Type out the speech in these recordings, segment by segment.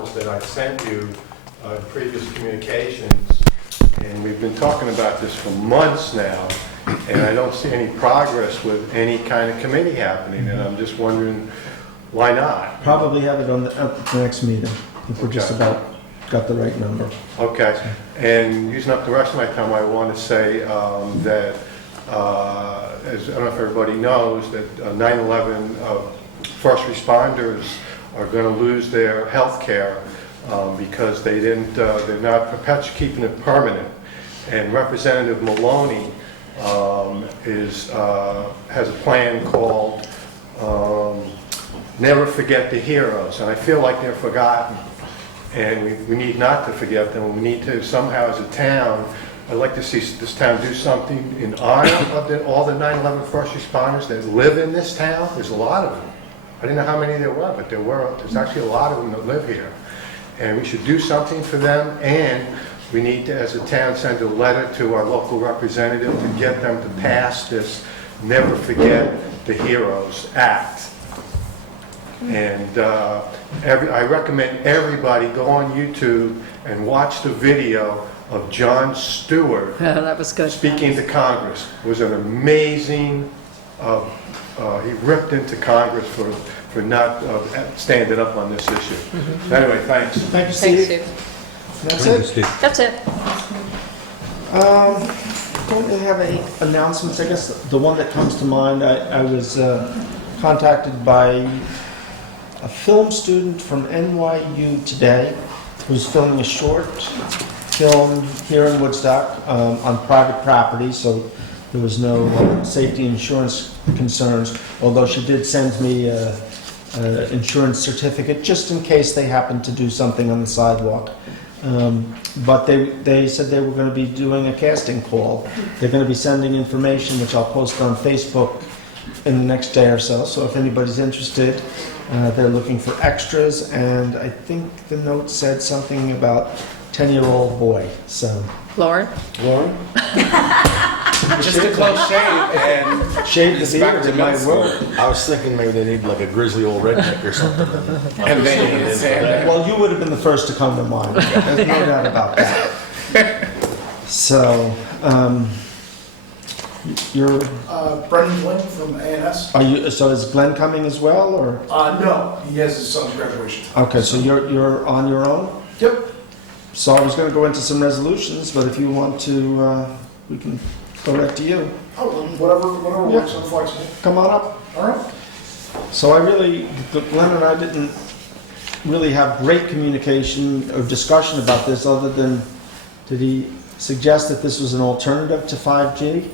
files that I sent you in previous communications, and we've been talking about this for months now, and I don't see any progress with any kind of committee happening, and I'm just wondering why not? Probably have it on at the next meeting, if we're just about got the right number. Okay, and using up the rest of my time, I want to say that, as I don't know if everybody knows, that 9/11 first responders are going to lose their health care because they're not keeping it permanent. And Representative Maloney has a plan called Never Forget the Heroes, and I feel like they're forgotten. And we need not to forget them. We need to somehow, as a town, I'd like to see this town do something in honor of all the 9/11 first responders that live in this town. There's a lot of them. I didn't know how many there were, but there's actually a lot of them that live here. And we should do something for them, and we need to, as a town, send a letter to our local representative to get them to pass this Never Forget the Heroes Act. And I recommend everybody go on YouTube and watch the video of Jon Stewart That was good. speaking to Congress. It was an amazing, he ripped into Congress for not standing up on this issue. Anyway, thanks. Thank you, Thanks, Steve. Steve. That's it. That's it. Don't really have any announcements. I guess the one that comes to mind, I was contacted by a film student from NYU today who's filming a short film here in Woodstock on private property, so there was no safety insurance concerns, although she did send me an insurance certificate just in case they happened to do something on the sidewalk. But they said they were going to be doing a casting call. They're going to be sending information, which I'll post on Facebook in the next day or so. So if anybody's interested, they're looking for extras, and I think the note said something about 10-year-old boy. So, Lauren? Lauren, Just a close shave and shave the beard, it might work. I was thinking maybe they need like a grizzly old redneck or something. And then you say, Well, you would have been the first to come to mind. There's no doubt about that. So, you're Brendan Lynn from ANS. are you? So is Glenn coming as well, or? No, he has his son's graduation. Okay, so you're on your own. Yep. So I was going to go into some resolutions, but if you want to, we can go right to you. Oh, whatever works, I'm flexible. Come on up. All right. So Glenn and I didn't really have great communication or discussion about this, other than, did he suggest that this was an alternative to 5G?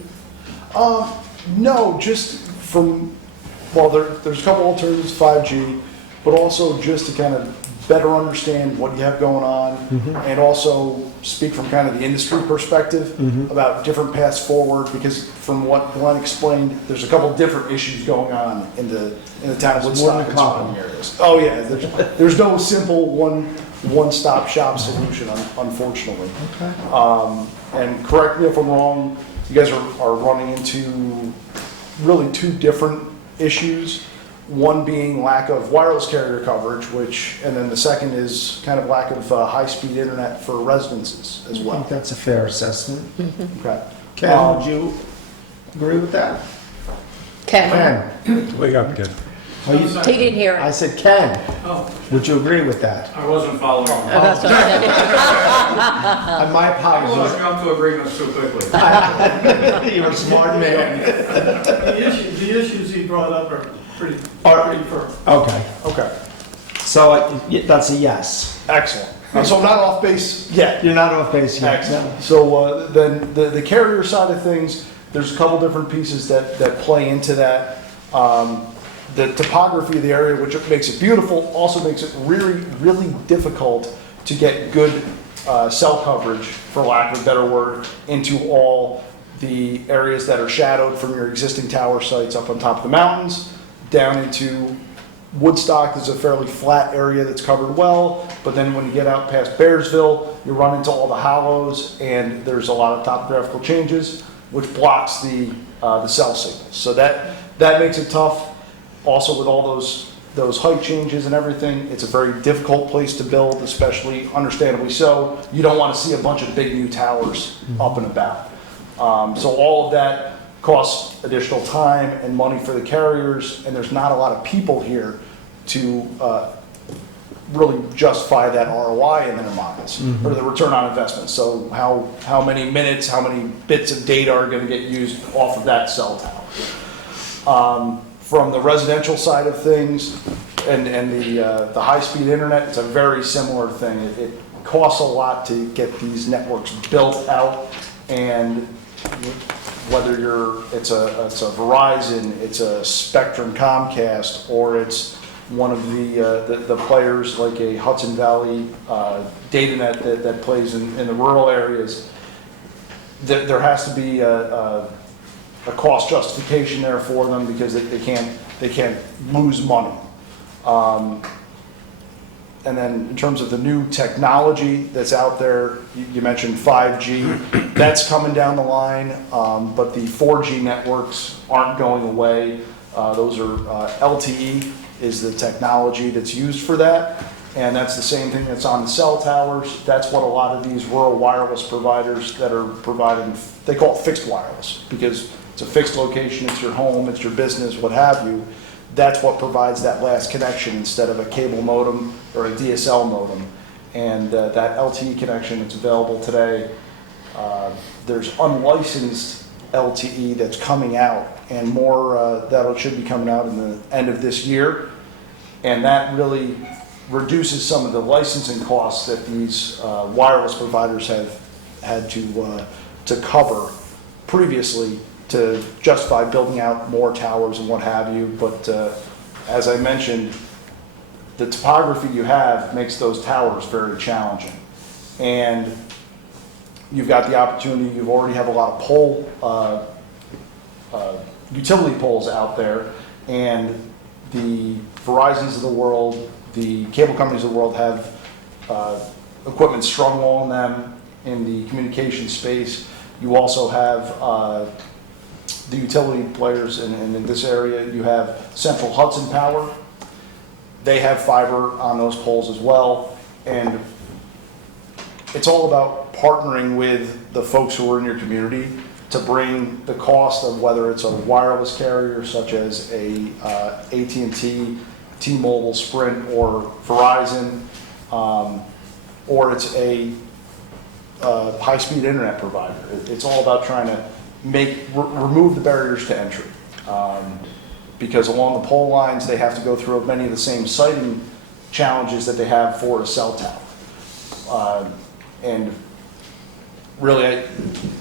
No, just there's a couple alternatives, 5G, but also just to kind of better understand what you have going on, and also speak from kind of the industry perspective about different paths forward, because from what Glenn explained, there's a couple different issues going on in the town of Woodstock and surrounding areas. Oh yeah, there's no simple one-stop shop solution, unfortunately. Okay. And correct me if I'm wrong, you guys are running into really two different issues. One being lack of wireless carrier coverage, and then the second is kind of lack of high-speed internet for residences as I well. think that's a fair assessment. Okay. Ken, would you agree with that? Ken? wake up, kid. Are you, He didn't hear I it. said, Ken, Oh, would you agree with that? I wasn't following. Oh, that's what I said. My I apologies. wasn't come to agreements too quickly. You're a smart man. The issues he brought up are pretty firm. Okay, Okay, so that's a yes. excellent. So I'm not off base yet. You're not off base yet. Excellent. So then the carrier side of things, there's a couple different pieces that play into that. The topography of the area, which makes it beautiful, also makes it really, really difficult to get good cell coverage, for lack of a better word, into all the areas that are shadowed from your existing tower sites up on top of the mountains, down into Woodstock. There's a fairly flat area that's covered well, but then when you get out past Bearsville, you run into all the hollows, and there's a lot of topographical changes, which blocks the cell signals. So that makes it tough. Also, with all those those height changes and everything. It's a very difficult place to build, especially understandably so. You don't want to see a bunch of big new towers up and about. So all of that costs additional time and money for the carriers, and there's not a lot of people here to really justify that ROI in their minds, or the return on investment. So how many minutes, how many bits of data are going to get used off of that cell tower? From the residential side of things and the high-speed internet, it's a very similar thing. It costs a lot to get these networks built out, and whether it's a Verizon, it's a Spectrum Comcast, or it's one of the players like a Hudson Valley DataNet that plays in the rural areas, there has to be a cost justification there for them, because they can't lose money. And then in terms of the new technology that's out there, you mentioned 5G. That's coming down the line, but the 4G networks aren't going away. Those are LTE is the technology that's used for that. And that's the same thing that's on the cell towers. That's what a lot of these rural wireless providers that are providing, they call it fixed wireless, because it's a fixed location, it's your home, it's your business, what have you. That's what provides that last connection instead of a cable modem or a DSL modem. And that LTE connection that's available today, there's unlicensed LTE that's coming out, and more that should be coming out in the end of this year. And that really reduces some of the licensing costs that these wireless providers have had to cover previously to justify building out more towers and what have you. But as I mentioned, the topography you have makes those towers very challenging. And you've got the opportunity, you already have a lot of utility poles out there, and the Verizons of the world, the cable companies of the world have equipment strung along them in the communication space. You also have the utility players, and in this area you have Central Hudson Power. They have fiber on those poles as well, and it's all about partnering with the folks who are in your community to bring the cost of whether it's a wireless carrier such as a AT&T, T-Mobile, Sprint, or Verizon, or it's a high-speed internet provider. It's all about trying to remove the barriers to entry. Because along the pole lines, they have to go through many of the same siting challenges that they have for a cell tower. And really,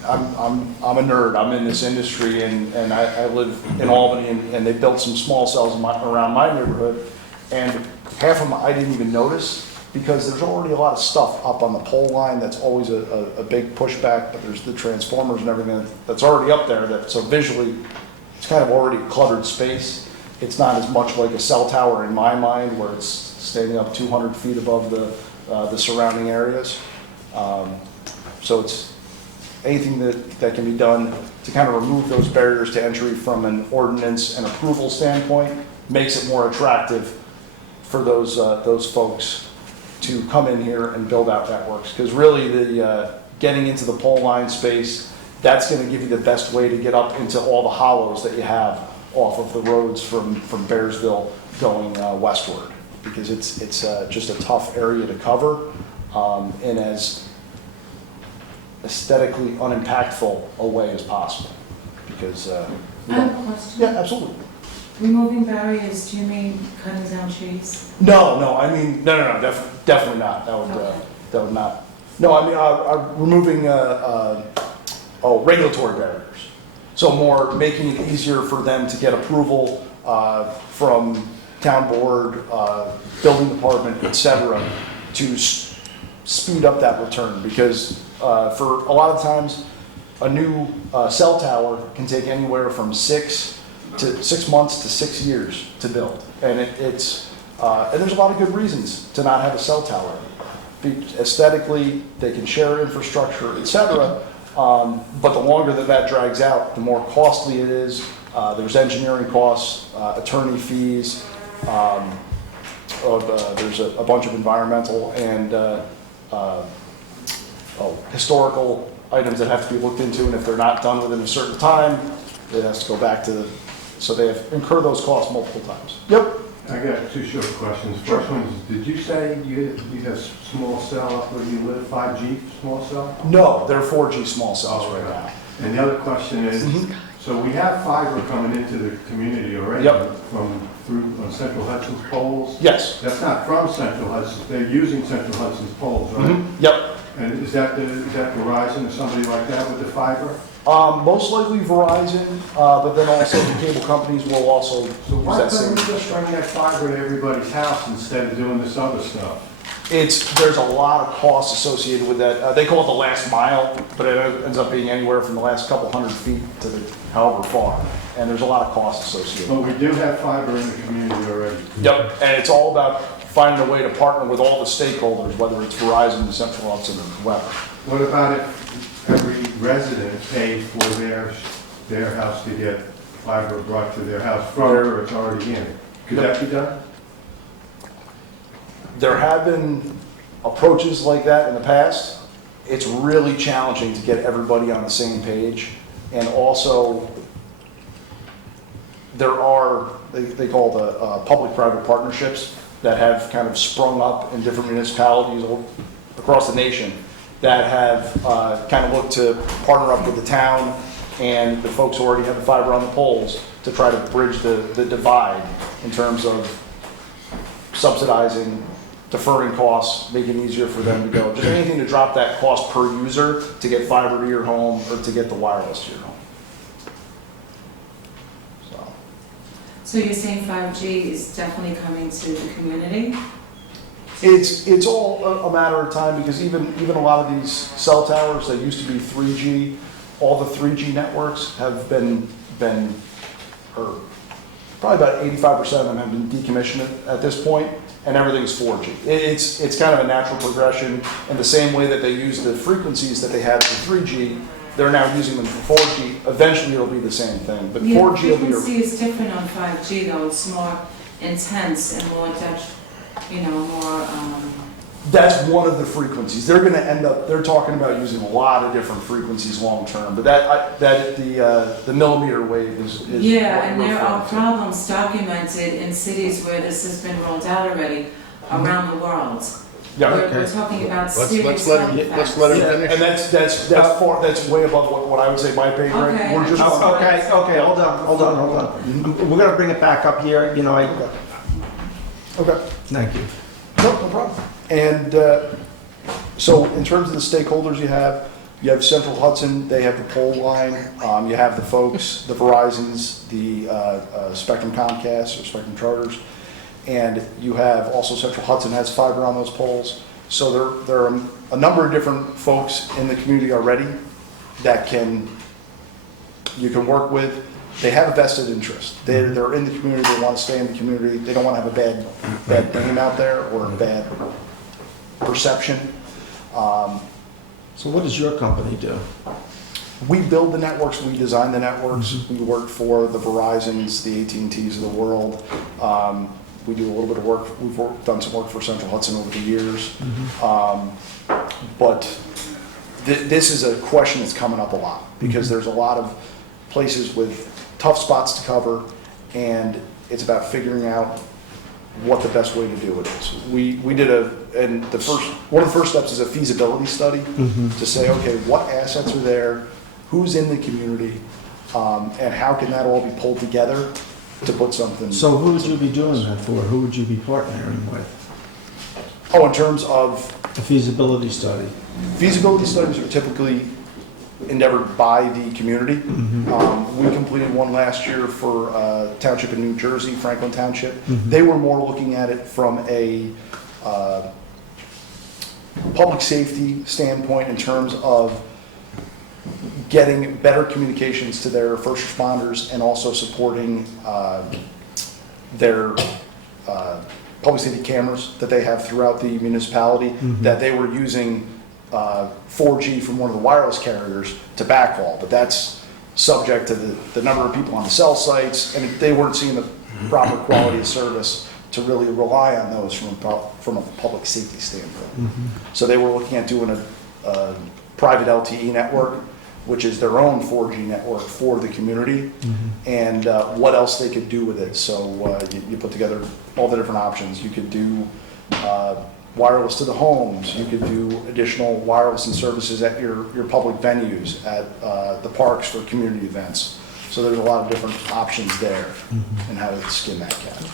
I'm a nerd. I'm in this industry, and I live in Albany, and they built some small cells around my neighborhood, and half of them I didn't even notice, because there's already a lot of stuff up on the pole line that's always a big pushback, but there's the transformers and everything that's already up there, so visually it's kind of already cluttered space. It's not as much like a cell tower in my mind, where it's standing up 200 feet above the surrounding areas. So it's anything that can be done to kind of remove those barriers to entry from an ordinance and approval standpoint, makes it more attractive for those folks to come in here and build out networks. Because really, the getting into the pole line space, that's going to give you the best way to get up into all the hollows that you have off of the roads from Bearsville going westward, because it's just a tough area to cover, in as aesthetically unimpactful a way as possible. Because I have a question. yeah, absolutely. Removing barriers, do you mean cutting down trees? No, I mean, no, definitely not. That would not. No, I mean, removing regulatory barriers. So more making it easier for them to get approval from town board, building department, et cetera, to speed up that return. Because for a lot of times, a new cell tower can take anywhere from 6 months to 6 years to build, and and there's a lot of good reasons to not have a cell tower. Aesthetically, they can share infrastructure, etc. But the longer that drags out, the more costly it is. There's engineering costs, attorney fees, There's a bunch of environmental and historical items that have to be looked into, and if they're not done within a certain time, it has to go back to the, so they have incurred those costs multiple times. Yep. I got two short questions. First one is, did you say you have small cell up where you live, 5G small cell? No, they're 4G small cells right now. And the other question is, so we have fiber coming into the community already Yep. through on Central Hudson's poles? Yes. That's not from Central Hudson, they're using Central Hudson's poles, right? Yep. And is that Verizon or somebody like that with the fiber? Most likely Verizon, but then also the cable companies will also So use why that couldn't same. we just bring that fiber to everybody's house instead of doing this other stuff? There's a lot of costs associated with that. They call it the last mile, but it ends up being anywhere from the last couple hundred feet to however far. And there's a lot of costs associated. But we do have fiber in the community already. Yep, and it's all about finding a way to partner with all the stakeholders, whether it's Verizon, Central Hudson, or whoever. What about if every resident paid for their house to get fiber brought to their house from where it's already in? Could that be done? There have been approaches like that in the past. It's really challenging to get everybody on the same page. And also, there are, they call the public-private partnerships that have kind of sprung up in different municipalities across the nation that have kind of looked to partner up with the town and the folks who already have the fiber on the poles to try to bridge the divide in terms of subsidizing, deferring costs, making it easier for them to go. Just anything to drop that cost per user to get fiber to your home or to get the wireless to your home. So you're saying 5G is definitely coming to the community? It's all a matter of time because even a lot of these cell towers that used to be 3G, all the 3G networks have been or probably about 85% of them have been decommissioned at this point, and everything's 4G. It's kind of a natural progression in the same way that they use the frequencies that they had for 3G. They're now using them for 4G. Eventually, it'll be the same thing, but Yeah, 4G will be. frequency is different on 5G though. It's more intense and more more. That's one of the frequencies. They're going to end up. They're talking about using a lot of different frequencies long term, but the millimeter wave is Yeah, what and we're there are referring to. problems documented in cities where this has been rolled out already around the world. Yeah. We're talking about Let's serious let health him effects. finish. And that's way above what I would say my pay grade. Okay. We're just Oh, okay, hold on. We're gonna bring it back up here, okay. thank you. No problem. And so in terms of the stakeholders you have Central Hudson, they have the pole line. You have the folks, the Verizons, the Spectrum Comcast or Spectrum Charters. And you have also Central Hudson has fiber on those poles. So there are a number of different folks in the community already that you can work with. They have a vested interest. They're in the community, they want to stay in the community. They don't want to have a bad name out there or a bad perception. So what does your company do? We build the networks, we design the networks. We work for the Verizons, the AT&Ts of the world. We do a little bit of work, done some work for Central Hudson over the years. But this is a question that's coming up a lot because there's a lot of places with tough spots to cover, and it's about figuring out what the best way to do it is. We did one of the first steps is a feasibility study to say, okay, what assets are there, who's in the community, and how can that all be pulled together to put something. So who would you be doing that for? Who would you be partnering with? Oh, in terms of A feasibility study? feasibility studies are typically endeavored by the community. We completed one last year for a township in New Jersey, Franklin Township. They were more looking at it from a public safety standpoint in terms of getting better communications to their first responders and also supporting their public safety cameras that they have throughout the municipality, that they were using 4G from one of the wireless carriers to backhaul, but that's subject to the number of people on the cell sites, and they weren't seeing the proper quality of service to really rely on those from a public safety standpoint. So they were looking at doing a private LTE network, which is their own 4G network for the community, and what else they could do with it. So you put together all the different options. You could do wireless to the homes. You could do additional wireless and services at your public venues, at the parks for community events. So there's a lot of different options there and how to skin that cat.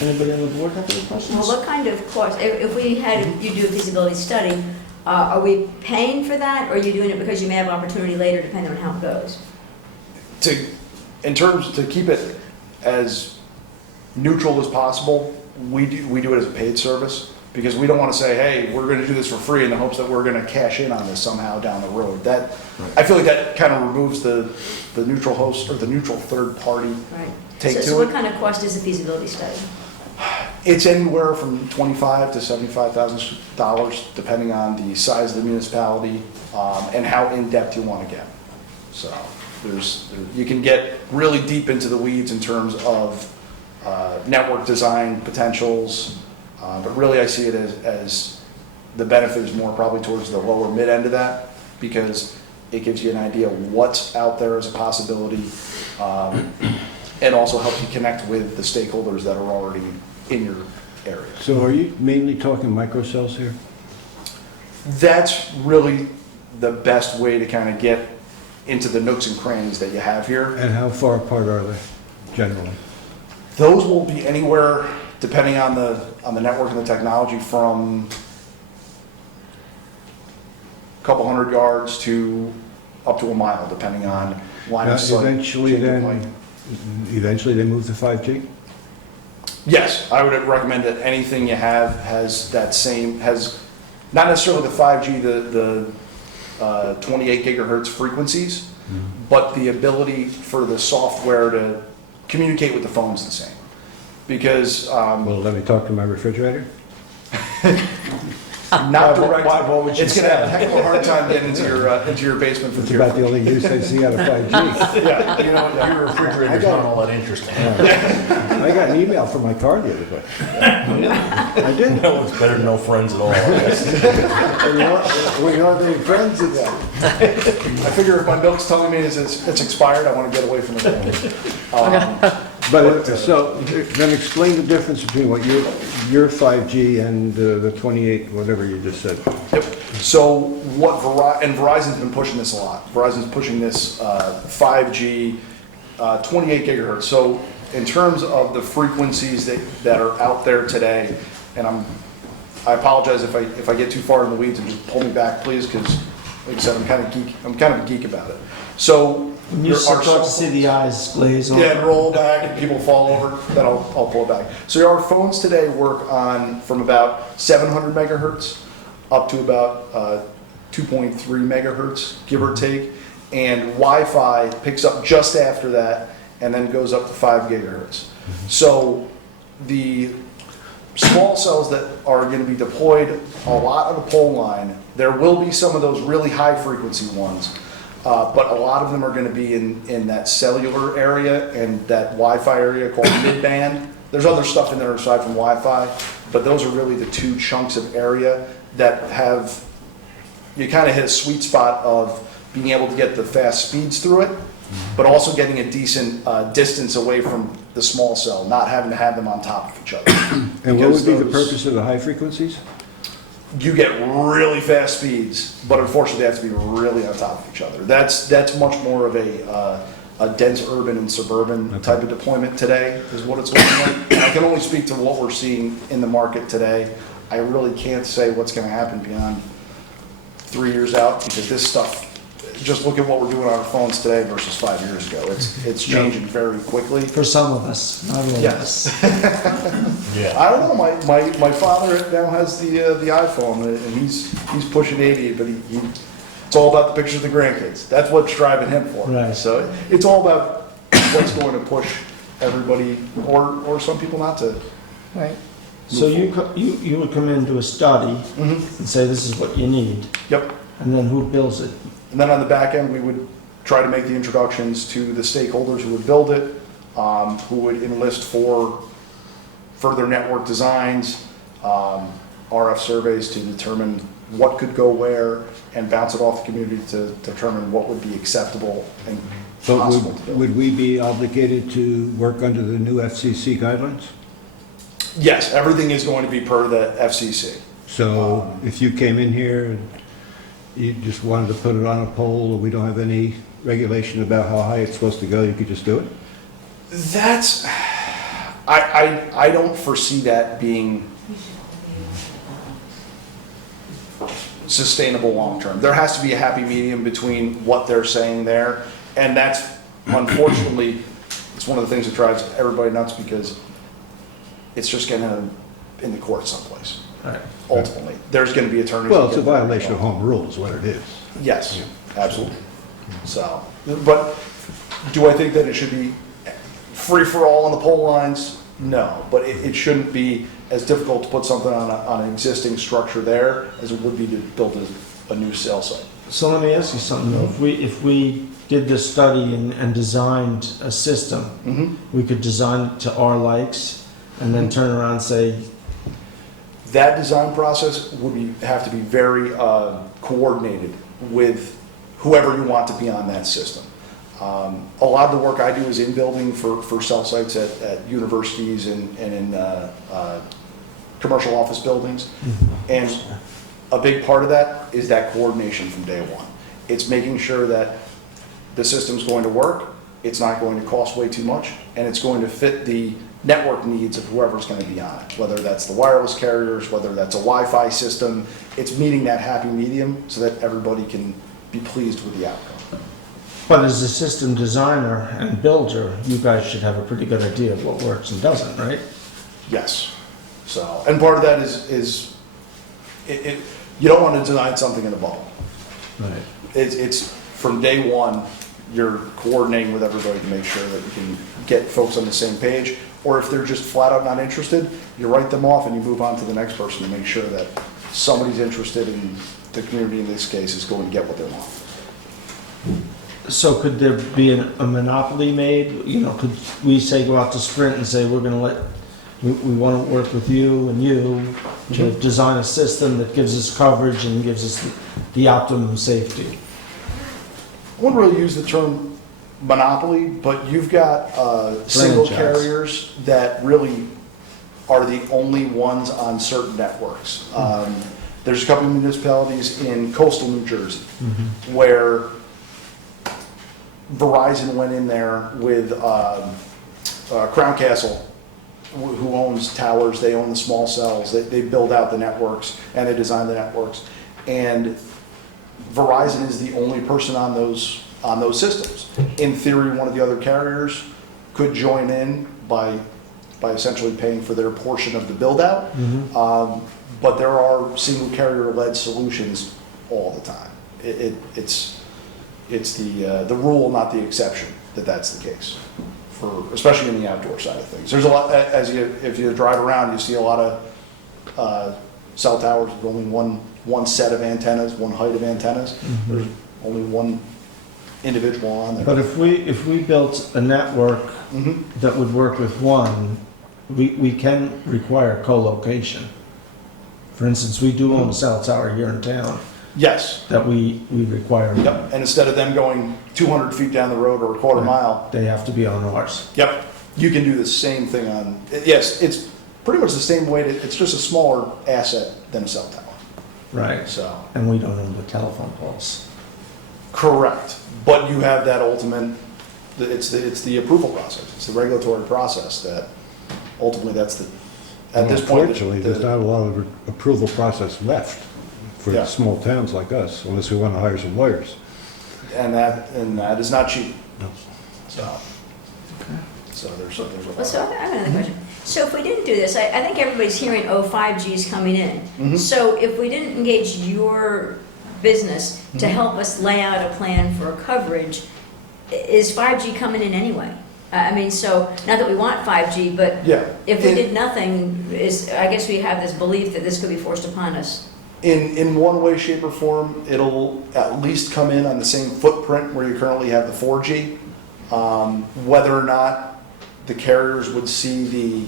Anybody on the board have any questions? Well, what kind of cost, if we had, you do a feasibility study, are we paying for that, or are you doing it because you may have an opportunity later, depending on how it goes? To keep it as neutral as possible, we do it as a paid service, because we don't want to say, hey, we're going to do this for free in the hopes that we're going to cash in on this somehow down the road. I feel like that kind of removes the neutral host or the neutral third party Right. take to it. So what kind of cost is a feasibility study? It's anywhere from $25,000 to $75,000, depending on the size of the municipality and how in-depth you want to get. So you can get really deep into the weeds in terms of network design potentials, but really I see it as the benefit is more probably towards the lower mid end of that, because it gives you an idea of what's out there as a possibility, and also helps you connect with the stakeholders that are already in your area. So are you mainly talking microcells here? That's really the best way to kind of get into the nooks and crannies that you have here. And how far apart are they, generally? Those will be anywhere, depending on the network and the technology, from a couple hundred yards to up to a mile, depending on line of sight. Eventually they move to 5G? Yes, I would recommend that anything you have has not necessarily the 5G, the 28 gigahertz frequencies, but the ability for the software to communicate with the phone's the same. Because Well, let me talk to my refrigerator. not direct, what would you it's going to have a say? heck of a hard time getting into your basement from It's here. about the only use I see out of 5G. Yeah, You know, your refrigerator's not all that interesting. I got an email from my car the other day. I did. No one's better than no friends at all, I guess. When you're the friends, it's... I figure if my milk's telling me it's expired, I want to get away from it. But, so, then explain the difference between what your 5G and the 28, whatever you just said. Yep. So what Verizon's been pushing this a lot. Verizon's pushing this 5G, 28 gigahertz. So in terms of the frequencies that are out there today, and I apologize if I get too far in the weeds, and just pull me back, please, because like I said, I'm kind of a geek about it. So When you start to see the eyes glaze over. yeah, roll back and people fall over, then I'll pull it back. So our phones today work on from about 700 megahertz up to about 2.3 megahertz, give or take. And Wi-Fi picks up just after that and then goes up to 5 gigahertz. So the small cells that are going to be deployed a lot of the pole line, there will be some of those really high frequency ones. But a lot of them are going to be in that cellular area and that Wi-Fi area called mid-band. There's other stuff in there aside from Wi-Fi, but those are really the two chunks of area that have, you kind of hit a sweet spot of being able to get the fast speeds through it, but also getting a decent distance away from the small cell, not having to have them on top of each other. And what would be the Because purpose of the high frequencies? you get really fast speeds, but unfortunately they have to be really on top of each other. That's much more of a dense urban and suburban type of deployment today is what it's looking like. And I can only speak to what we're seeing in the market today. I really can't say what's going to happen beyond 3 years out, because this stuff, just look at what we're doing on our phones today versus 5 years ago. It's changing very quickly. For some of us, not all of Yes. us. Yeah. I don't know. My father now has the iPhone, and he's pushing 80, but it's all about the pictures of the grandkids. That's what's driving him forward. Right. So it's all about what's going to push everybody, or some people not to. Right. So you would come into a study and say, this is what you need, Yep. and then who builds it? And then on the back end, we would try to make the introductions to the stakeholders who would build it, who would enlist for further network designs, RF surveys to determine what could go where, and bounce it off the community to determine what would be acceptable and So possible to build. would we be obligated to work under the new FCC guidelines? Yes, everything is going to be per the FCC. So if you came in here and you just wanted to put it on a pole, or we don't have any regulation about how high it's supposed to go, you could just do it? That's, I don't foresee that being sustainable long-term. There has to be a happy medium between what they're saying there, and that's, unfortunately, it's one of the things that drives everybody nuts, because it's just getting in the court someplace, Right. ultimately. There's gonna be attorneys. Well, that it's a get involved. violation of home rule is what it is. Yes, absolutely. So, but do I think that it should be free for all on the pole lines? No, but it shouldn't be as difficult to put something on an existing structure there as it would be to build a new cell site. So let me ask you something though. If we did this study and designed a system, we could design it to our likes and then turn around and say, That design process would have to be very coordinated with whoever you want to be on that system. A lot of the work I do is in building for cell sites at universities and in commercial office buildings. And a big part of that is that coordination from day one. It's making sure that the system's going to work, it's not going to cost way too much, and it's going to fit the network needs of whoever's going to be on it, whether that's the wireless carriers, whether that's a Wi-Fi system. It's meeting that happy medium so that everybody can be pleased with the outcome. but as a system designer and builder, you guys should have a pretty good idea of what works and doesn't, right? Yes. So, and part of that is you don't want to design something in a bubble. Right. It's from day one, you're coordinating with everybody to make sure that you can get folks on the same page. Or if they're just flat out not interested, you write them off and you move on to the next person to make sure that somebody's interested in the community in this case is going to get what they want. So could there be a monopoly made? You know, could we say, go out to Sprint and say, we're gonna we want to work with you and you to design a system that gives us coverage and gives us the optimum safety? I wouldn't really use the term monopoly, but you've got single Franchise. carriers that really are the only ones on certain networks. There's a couple of municipalities in coastal New Jersey where Verizon went in there with Crown Castle, who owns towers. They own the small cells. They build out the networks and they design the networks. And Verizon is the only person on those systems. In theory, one of the other carriers could join in by essentially paying for their portion of the build out. But there are single carrier led solutions all the time. It's the rule, not the exception, that's the case. Especially in the outdoor side of things. There's a lot, if you drive around, you see a lot of cell towers with only one set of antennas, one height of antennas. There's only one individual on there. But if we built a network that would work with one, we can require co-location. For instance, we do own a cell tower here in town Yes. that we require. Yep. And instead of them going 200 feet down the road or a quarter mile, They have to be on ours. yep, you can do the same thing on. Yes, it's pretty much the same way. It's just a smaller asset than a cell tower. Right. So. And we don't own the telephone poles. Correct, but you have that ultimate, it's the approval process, it's the regulatory process that ultimately at this point. Unfortunately, there's not a lot of approval process left for Yeah. small towns like us, unless we want to hire some lawyers. And that is not cheap. No. So there's a Well, so lot. I have another question. So if we didn't do this, I think everybody's hearing, oh, 5G is coming in. Mhm. So if we didn't engage your business to help us lay out a plan for coverage, is 5G coming in anyway? I mean, so, not that we want 5G, but Yeah. if we did nothing, I guess we have this belief that this could be forced upon us. In one way, shape, or form, it'll at least come in on the same footprint where you currently have the 4G. Whether or not the carriers would see the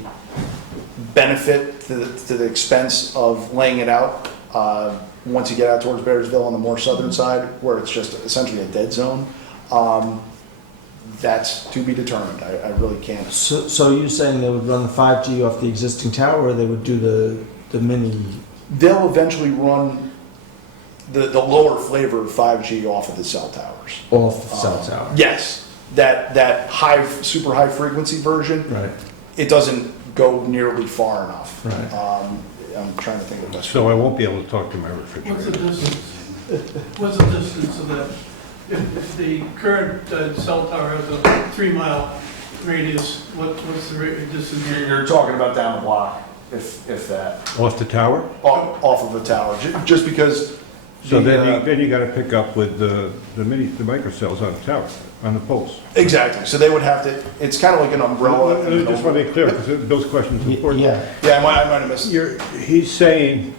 benefit to the expense of laying it out once you get out towards Bearsville on the more southern side, where it's just essentially a dead zone. That's to be determined. I really can't. So you're saying they would run the 5G off the existing tower, or they would do the mini? They'll eventually run the lower flavor of 5G off of the cell towers. Off the cell tower? Yes. That super high frequency version, Right. it doesn't go nearly far enough. Right. I'm trying to think of the best. So I won't be able to talk to my What's the refrigerator. distance? What's the distance of that? If the current cell tower has a 3-mile radius, what's the distance? You're talking about down the block, if that, Off the tower? off of a tower, just because. So the, then you gotta pick up with the microcells on the tower, on the poles. Exactly, so they would have to, it's kind of like an umbrella. I just want to be clear, because Bill's question is important. Yeah. Yeah, I might have missed. He's saying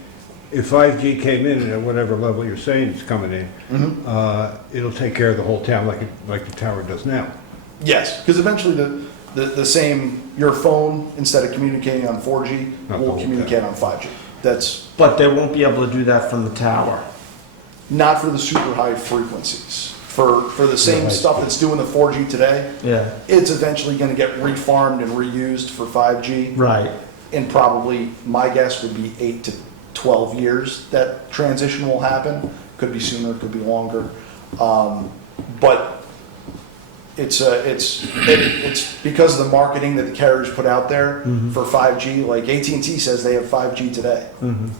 if 5G came in at whatever level you're saying it's coming in, it'll take care of the whole town like the tower does now. Yes, because eventually the same, your phone, instead of communicating on 4G, Not the will whole communicate on 5G. That's But they won't be able to do that from the tower. not for the super high frequencies. For the same stuff that's doing the 4G today, Yeah. it's eventually going to get refarmed and reused for 5G. Right. And probably, my guess would be 8 to 12 years that transition will happen. Could be sooner, could be longer. But it's because of the marketing that the carriers put out there for 5G. Like AT&T says they have 5G today.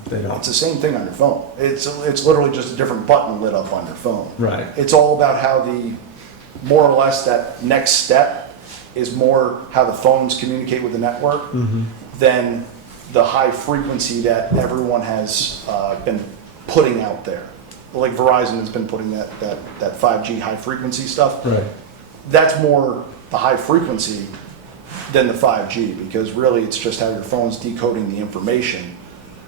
They don't. It's the same thing on your phone. It's literally just a different button lit up on your phone. Right. It's all about how more or less that next step is more how the phones communicate with the network than the high frequency that everyone has been putting out there. Like Verizon has been putting that 5G high frequency stuff. Right. That's more the high frequency than the 5G, because really it's just how your phone's decoding the information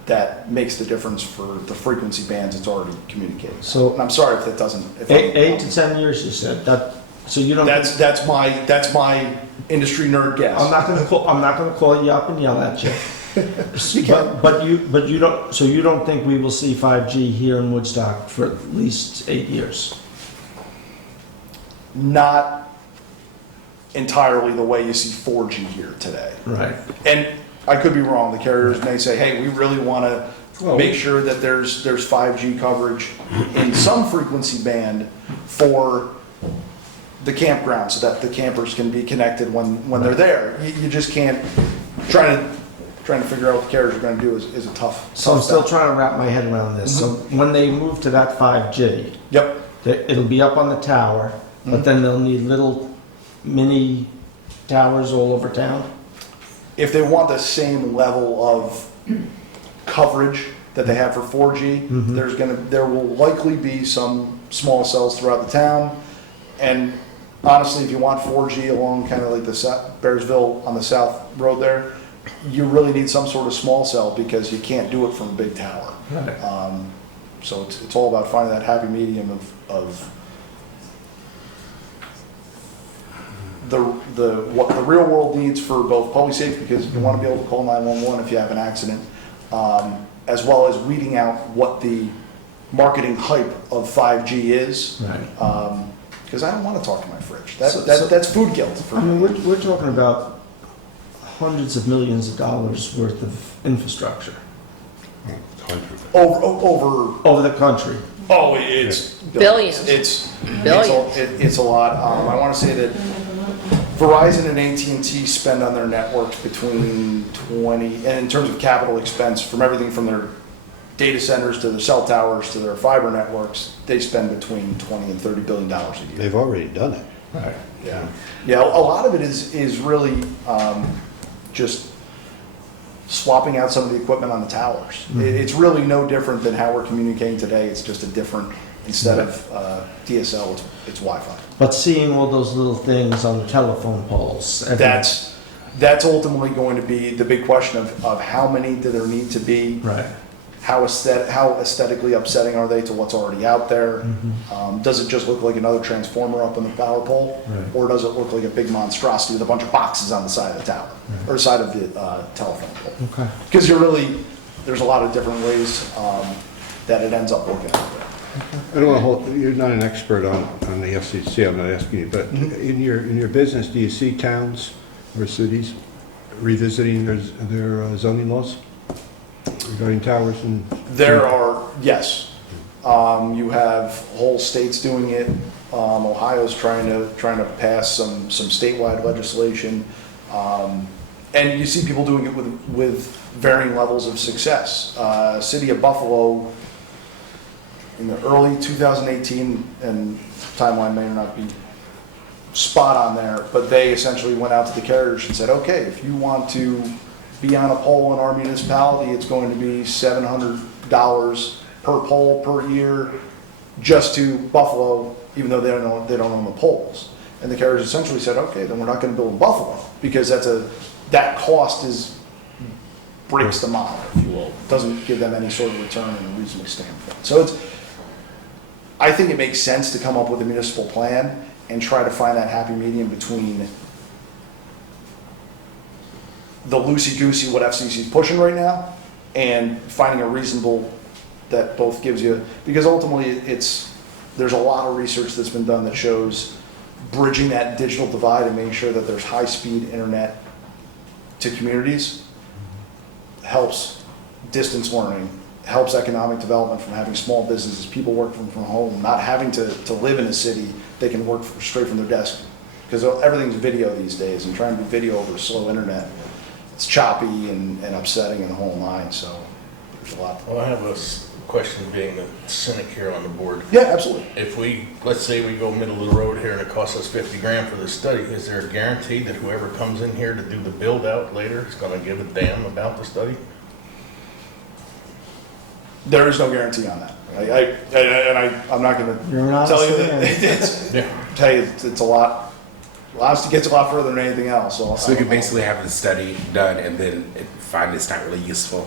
that makes the difference for the frequency bands it's already communicating. So- and I'm sorry if that doesn't. If 8 to 10 years, you said that. So you don't. That's my industry nerd guess. I'm not going to call you up and yell at you. You can. But you don't. So you don't think we will see 5G here in Woodstock for at least 8 years? Not entirely the way you see 4G here today. Right. And I could be wrong. The carriers may say, hey, we really want to make sure that there's 5G coverage in some frequency band for the campground so that the campers can be connected when they're there. You just can't, trying to figure out what the carriers are going to do is a tough. So I'm tough still step. trying to wrap my head around this. So when they move to that 5G, Yep. it'll be up on the tower, but then they'll need little mini towers all over town? If they want the same level of coverage that they have for 4G, there will likely be some small cells throughout the town. And honestly, if you want 4G along kind of like the Bearsville on the south road there, you really need some sort of small cell because you can't do it from a big tower. Right. So it's all about finding that happy medium of what the real world needs for both public safety, because you want to be able to call 911 if you have an accident, as well as weeding out what the marketing hype of 5G is. Right. Because I don't want to talk to my fridge. So- That's food guilt for I mean, me. we're talking about hundreds of millions of dollars worth of infrastructure over the country. Oh, it's Billions. It's Billions. It's a lot. I want to say that Verizon and AT&T spend on their networks between 20, and in terms of capital expense, from everything from their data centers to their cell towers to their fiber networks, they spend between 20 and 30 billion dollars a year. They've already done it. Right. Yeah. A lot of it is really just swapping out some of the equipment on the towers. It's really no different than how we're communicating today. It's just a different, instead of DSL, it's Wi-Fi. But seeing all those little things on the telephone poles. That's ultimately going to be the big question of how many do there need to be Right. how aesthetically upsetting are they to what's already out there? Does it just look like another transformer up on the power pole? Right. Or does it look like a big monstrosity with a bunch of boxes on the side of the tower, or side of the telephone pole? Okay. Because there's a lot of different ways that it ends up looking out there. I don't want to hold, you're not an expert on the FCC, I'm not asking you, but in your business, do you see towns or cities revisiting their zoning laws regarding towers and? There are, yes. You have whole states doing it. Ohio's trying to pass some statewide legislation. And you see people doing it with varying levels of success. City of Buffalo, in the early 2018, and timeline may not be spot on there, but they essentially went out to the carriers and said, okay, if you want to be on a pole in our municipality, it's going to be $700 per pole per year just to Buffalo, even though they don't own the poles. And the carriers essentially said, okay, then we're not going to build in Buffalo, because that cost breaks the model, if you will. Doesn't give them any sort of return in a reasonable standpoint. So I think it makes sense to come up with a municipal plan and try to find that happy medium between the loosey-goosey, what FCC is pushing right now, and finding a reasonable that both gives you, because ultimately there's a lot of research that's been done that shows bridging that digital divide and making sure that there's high-speed internet to communities helps distance learning, helps economic development from having small businesses, people working from home, not having to live in a city. They can work straight from their desk, because everything's video these days, and trying to do video over slow internet, it's choppy and upsetting in the whole line, so there's a lot. Well, I have a question, being the cynic here on the board. Yeah, absolutely. If let's say we go middle of the road here and it costs us 50 grand for this study, is there a guarantee that whoever comes in here to do the build out later is gonna give a damn about the study? There is no guarantee on that. I'm not going to You're not tell you saying. that it's a lot. Honestly, gets a lot further than anything else. So we could basically have the study done and then find it's not really useful.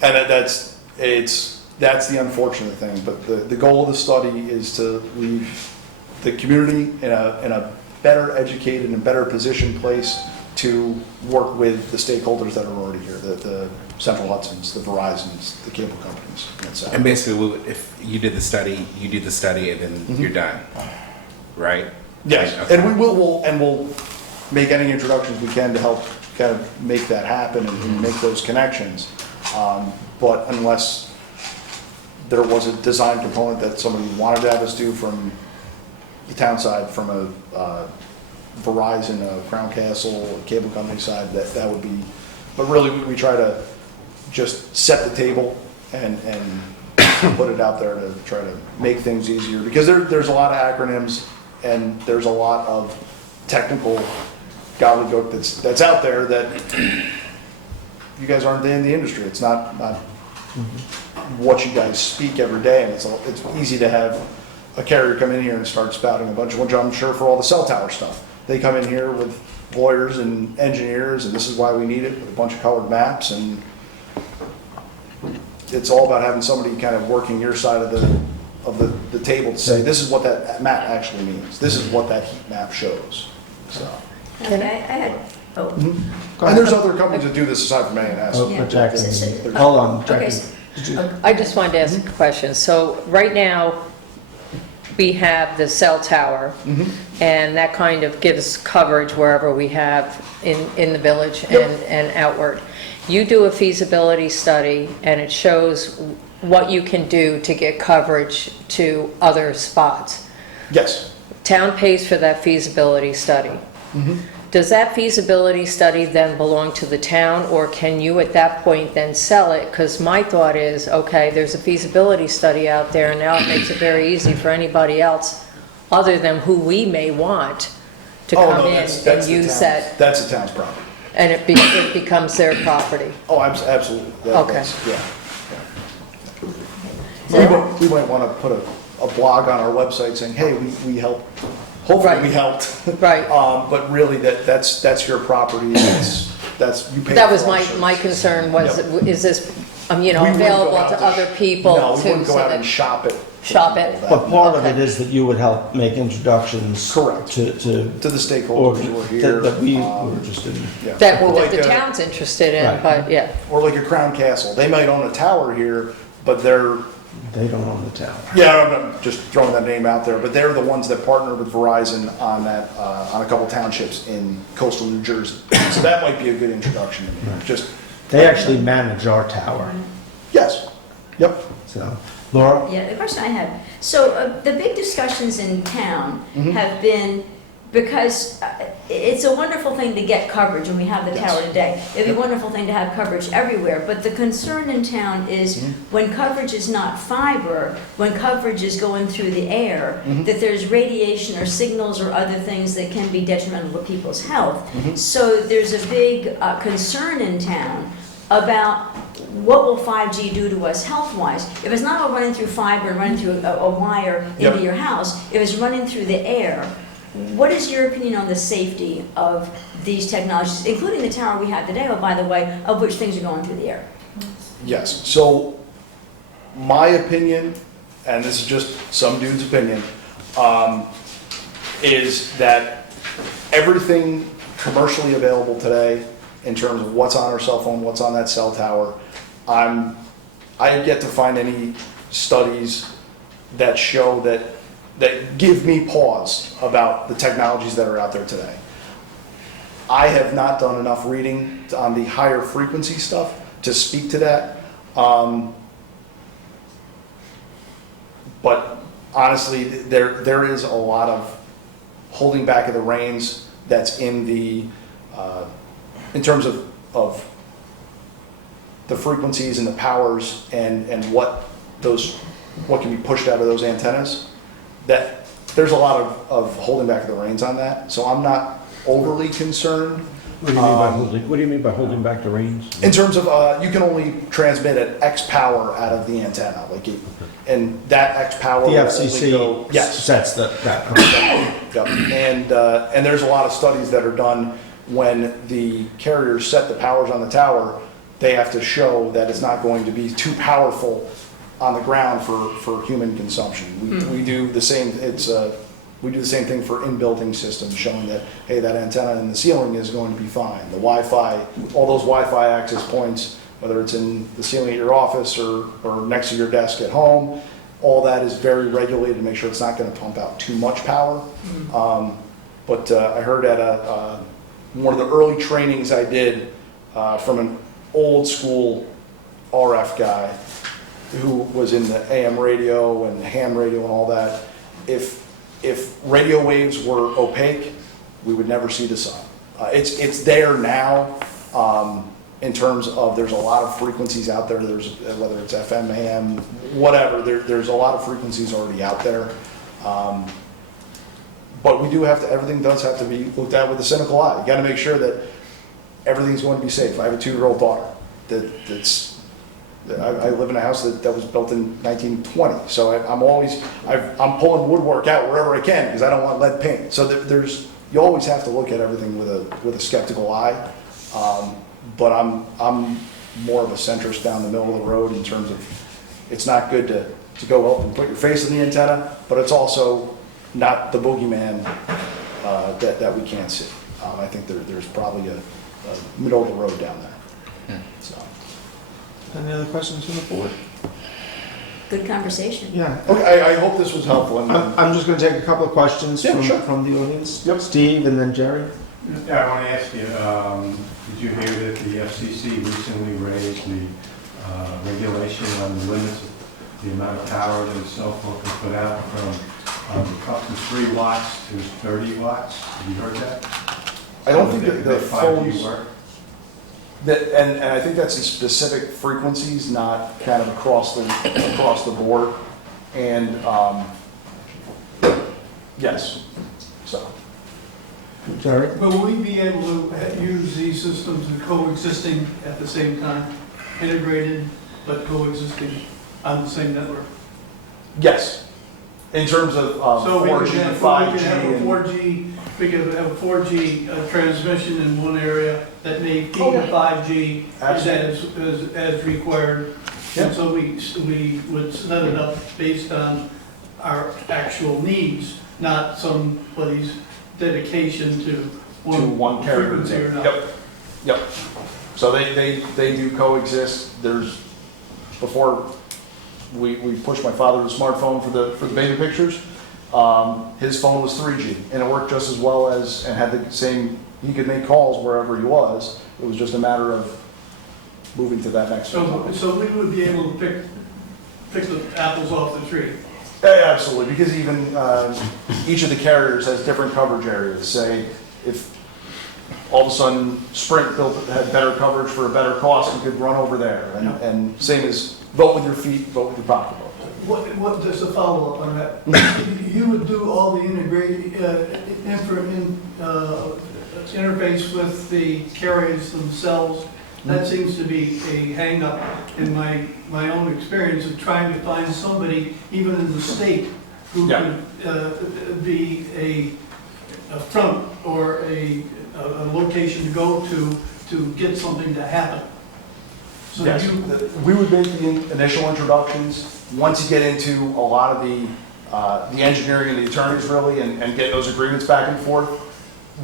And that's the unfortunate thing. But the goal of the study is to leave the community in a better educated and better positioned place to work with the stakeholders that are already here, the Central Hudsons, the Verizons, the cable companies, etc. And basically, if you did the study, you do the study, and then you're done, right? Yes, Okay. and we'll make any introductions we can to help kind of make that happen and make those connections. But unless there was a design component that somebody wanted to have us do from the town side, from a Verizon, a Crown Castle, a cable company side, that would be, but really we try to just set the table and put it out there to try to make things easier, because there's a lot of acronyms and there's a lot of technical gobbledygook that's out there that you guys aren't in the industry. It's not what you guys speak every day, and it's easy to have a carrier come in here and start spouting a bunch of, which I'm sure for all the cell tower stuff. They come in here with lawyers and engineers, and this is why we need it, with a bunch of colored maps, and it's all about having somebody kind of working your side of the table to say, this is what that map actually means. This is what that heat map shows. So. Okay, I had, Go And ahead. there's other companies that do this aside from A&S. Oh, Yeah. Jackie. So- Hold on, okay, Jackie. Did you- I just wanted to ask a question. So right now, we have the cell tower, and that kind of gives coverage wherever we have in the village and outward. You do a feasibility study, and it shows what you can do to get coverage to other spots. Yes. Town pays for that feasibility study. Does that feasibility study then belong to the town, or can you at that point then sell it? Because my thought is, okay, there's a feasibility study out there, and now it makes it very easy for anybody else, other than who we may want, to come in and the use town's- that, That's the town's property. and it becomes their property. Oh, absolutely. Okay. We might want to put a blog on our website saying, hey, we helped. Hopefully Right. we helped. Right. But really, that's your property. That's you pay. That for was our my service. concern was, Yep. is this you know, We wouldn't go available out to other people No, we too, wouldn't go so out and that, shop it. Shop it. But part of it Okay. is that you would help make introductions. Correct. To, To the or stakeholders who are here. that we were interested in. Yeah. that Or like the a- town's interested in, Right. but, yeah. Or like a Crown Castle. They might own a tower here, but they're, They don't own the tower. yeah, I'm just throwing that name out there, but they're the ones that partner with Verizon on that, on a couple townships in coastal New Jersey. So that might be a good introduction. Just, They actually manage our tower, yes, yep. so. Laura? Yeah, the question I had, so the big discussions in town have been, because it's a wonderful thing to get coverage, and we have the Yes. tower today. It'd be a wonderful thing to have coverage everywhere, but the concern in town is when coverage is not fiber, when coverage is going through the air, that there's radiation or signals or other things that can be detrimental to people's health. So there's a big concern in town about what will 5G do to us health-wise? If it's not all running through fiber and running through a wire into Yep. your house, if it's running through the air, what is your opinion on the safety of these technologies, including the tower we have today, oh, by the way, of which things are going through the air? Yes, so my opinion, and this is just some dude's opinion, is that everything commercially available today in terms of what's on our cell phone, what's on that cell tower, I have yet to find any studies that show that give me pause about the technologies that are out there today. I have not done enough reading on the higher frequency stuff to speak to that. But honestly, there is a lot of holding back of the reins that's in the, in terms of the frequencies and the powers and what can be pushed out of those antennas, that there's a lot of holding back of the reins on that. So I'm not overly concerned. What do you mean by holding, what do you mean by holding back the reins? In terms of, you can only transmit at X power out of the antenna, and that X power The will only FCC go. Yes. sets that. Yep. And there's a lot of studies that are done when the carriers set the powers on the tower, they have to show that it's not going to be too powerful on the ground for human consumption. We do the same, we do the same thing for in-building systems, showing that, hey, that antenna in the ceiling is going to be fine. The Wi-Fi, all those Wi-Fi access points, whether it's in the ceiling at your office or next to your desk at home, all that is very regulated to make sure it's not going to pump out too much power. But I heard at one of the early trainings I did from an old school RF guy who was in the AM radio and ham radio and all that, if radio waves were opaque, we would never see the sun. It's there now in terms of there's a lot of frequencies out there. There's whether it's FM, AM, whatever. There's a lot of frequencies already out there. But we do have to. Everything does have to be looked at with a cynical eye. You got to make sure that everything's going to be safe. I have a 2-year-old daughter I live in a house that was built in 1920, so I'm pulling woodwork out wherever I can because I don't want lead paint. So you always have to look at everything with a skeptical eye. But I'm more of a centrist down the middle of the road in terms of it's not good to go up and put your face in the antenna, but it's also not the boogeyman that we can't see. I think there's probably a middle of the road down there. So. Any other questions from the board? Good conversation. Yeah. Okay, I hope this was helpful. I'm just going to take a couple of questions Yeah, sure. from the audience. Yep. Steve and then Jerry. Yeah, I want to ask you, did you hear that the FCC recently raised the regulation on the limits of the amount of power that a cell phone can put out from up to 3 watts to 30 watts? Have you heard that? I don't think that the 5G phones, work? and I think that's in specific frequencies, not kind of across the board. And yes, so. Jerry? Will we be able to use these systems and coexisting at the same time, integrated but coexisting on the same network? Yes, In terms of So we 4G, could have, 5G, we could have a and 4G, we could have a 4G transmission in one area that may feed Oh, the yeah. 5G Absolutely. as required. Yeah. And so we would set it up based on our actual needs, not somebody's dedication to one carrier. frequency or not. Yep. So they do coexist. Before we pushed my father the smartphone for the baby pictures, his phone was 3G, and it worked just as well as, and had the same, he could make calls wherever he was. It was just a matter of moving to that next one. So we would be able to pick the apples off the tree. Yeah, absolutely, because even each of the carriers has different coverage areas. Say, if all of a sudden Sprint had better coverage for a better cost, you could run over there. And same as vote with your feet, vote with your pocketbook. What, just a follow-up on that, you would do all the interface with the carriers themselves. That seems to be a hang-up in my own experience of trying to find somebody, even in the state, who Yeah. could be a front or a location to go to get something to happen. So Yes, we would make the initial introductions. Once you get into a lot of the engineering and the attorneys really, and get those agreements back and forth,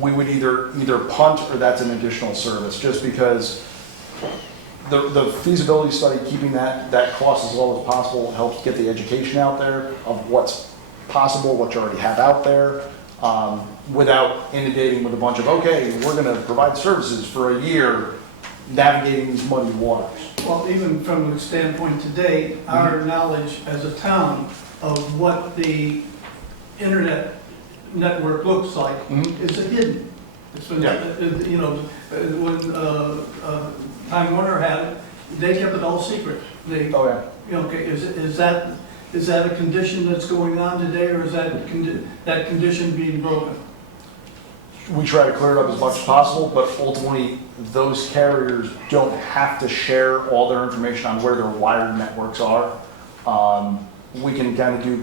we would either punt or that's an additional service, just because the feasibility study, keeping that cost as low as possible, helps get the education out there of what's possible, what you already have out there, without inundating with a bunch of, okay, we're going to provide services for a year, navigating these muddy waters. Well, even from the standpoint today, our knowledge as a town of what the internet network looks like is hidden. It's been, you know, when Time Warner had it, they kept it all secret. Oh, yeah. Okay, is that a condition that's going on today, or is that condition being broken? We try to clear it up as much as possible, but ultimately, those carriers don't have to share all their information on where their wired networks are. We can kind of do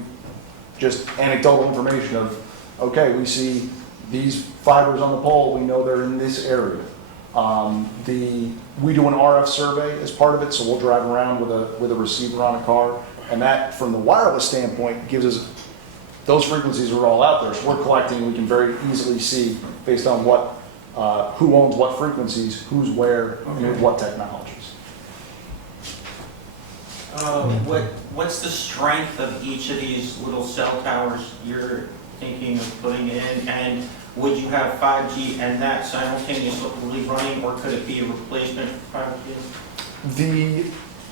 just anecdotal information of, okay, we see these fibers on the pole, we know they're in this area. We do an RF survey as part of it, so we'll drive around with a receiver on a car, and that, from the wireless standpoint, gives us, those frequencies are all out there, so we're collecting, we can very easily see, based on what, who owns what frequencies, who's where, and with what technologies. What's the strength of each of these little cell towers you're thinking of putting in? And would you have 5G and that simultaneously running, or could it be a replacement for 5G? The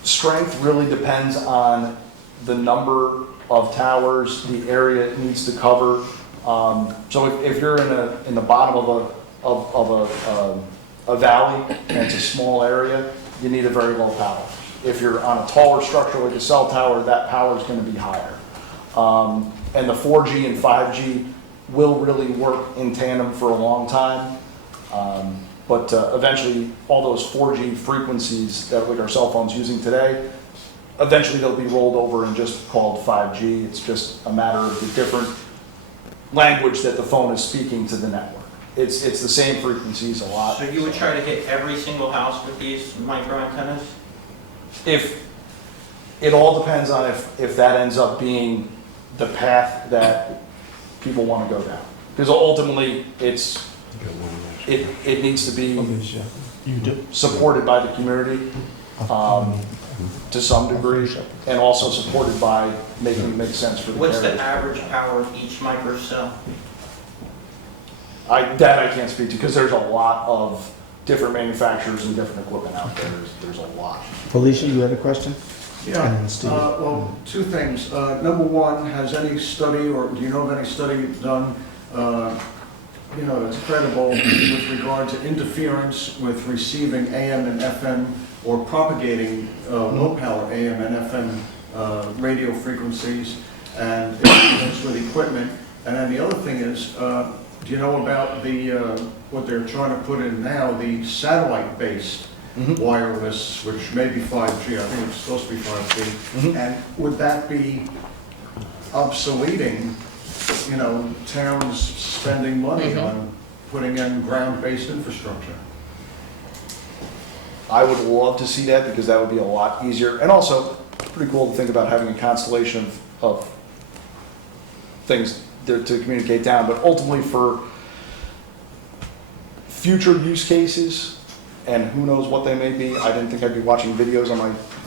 strength really depends on the number of towers, the area it needs to cover. So if you're in the bottom of a valley and it's a small area, you need a very low power. If you're on a taller structure like a cell tower, that power is going to be higher. And the 4G and 5G will really work in tandem for a long time. But eventually, all those 4G frequencies that like our cell phones using today, eventually they'll be rolled over and just called 5G. It's just a matter of the different language that the phone is speaking to the network. It's the same frequencies a lot. So you would try to hit every single house with these micro antennas? If it all depends on if that ends up being the path that people want to go down, because ultimately it needs to be supported by the community to some degree, and also supported by making it make sense for the What's the carriers. average power of each micro cell? That I can't speak to, because there's a lot of different manufacturers and different equipment out there. There's a lot. Felicia, you had a question? Yeah, And Steve. well, two things. Number one, has any study, or do you know of any study done, that's credible with regard to interference with receiving AM and FM or propagating low-power AM and FM radio frequencies and interference with equipment? And then the other thing is, do you know about what they're trying to put in now, the satellite-based wireless, which may be 5G, I think it's supposed to be 5G, and would that be obsoleting, towns spending money on putting in ground-based infrastructure. I would love to see that because that would be a lot easier. And also, it's pretty cool to think about having a constellation of things to communicate down. But ultimately for future use cases, and who knows what they may be, I didn't think I'd be watching videos on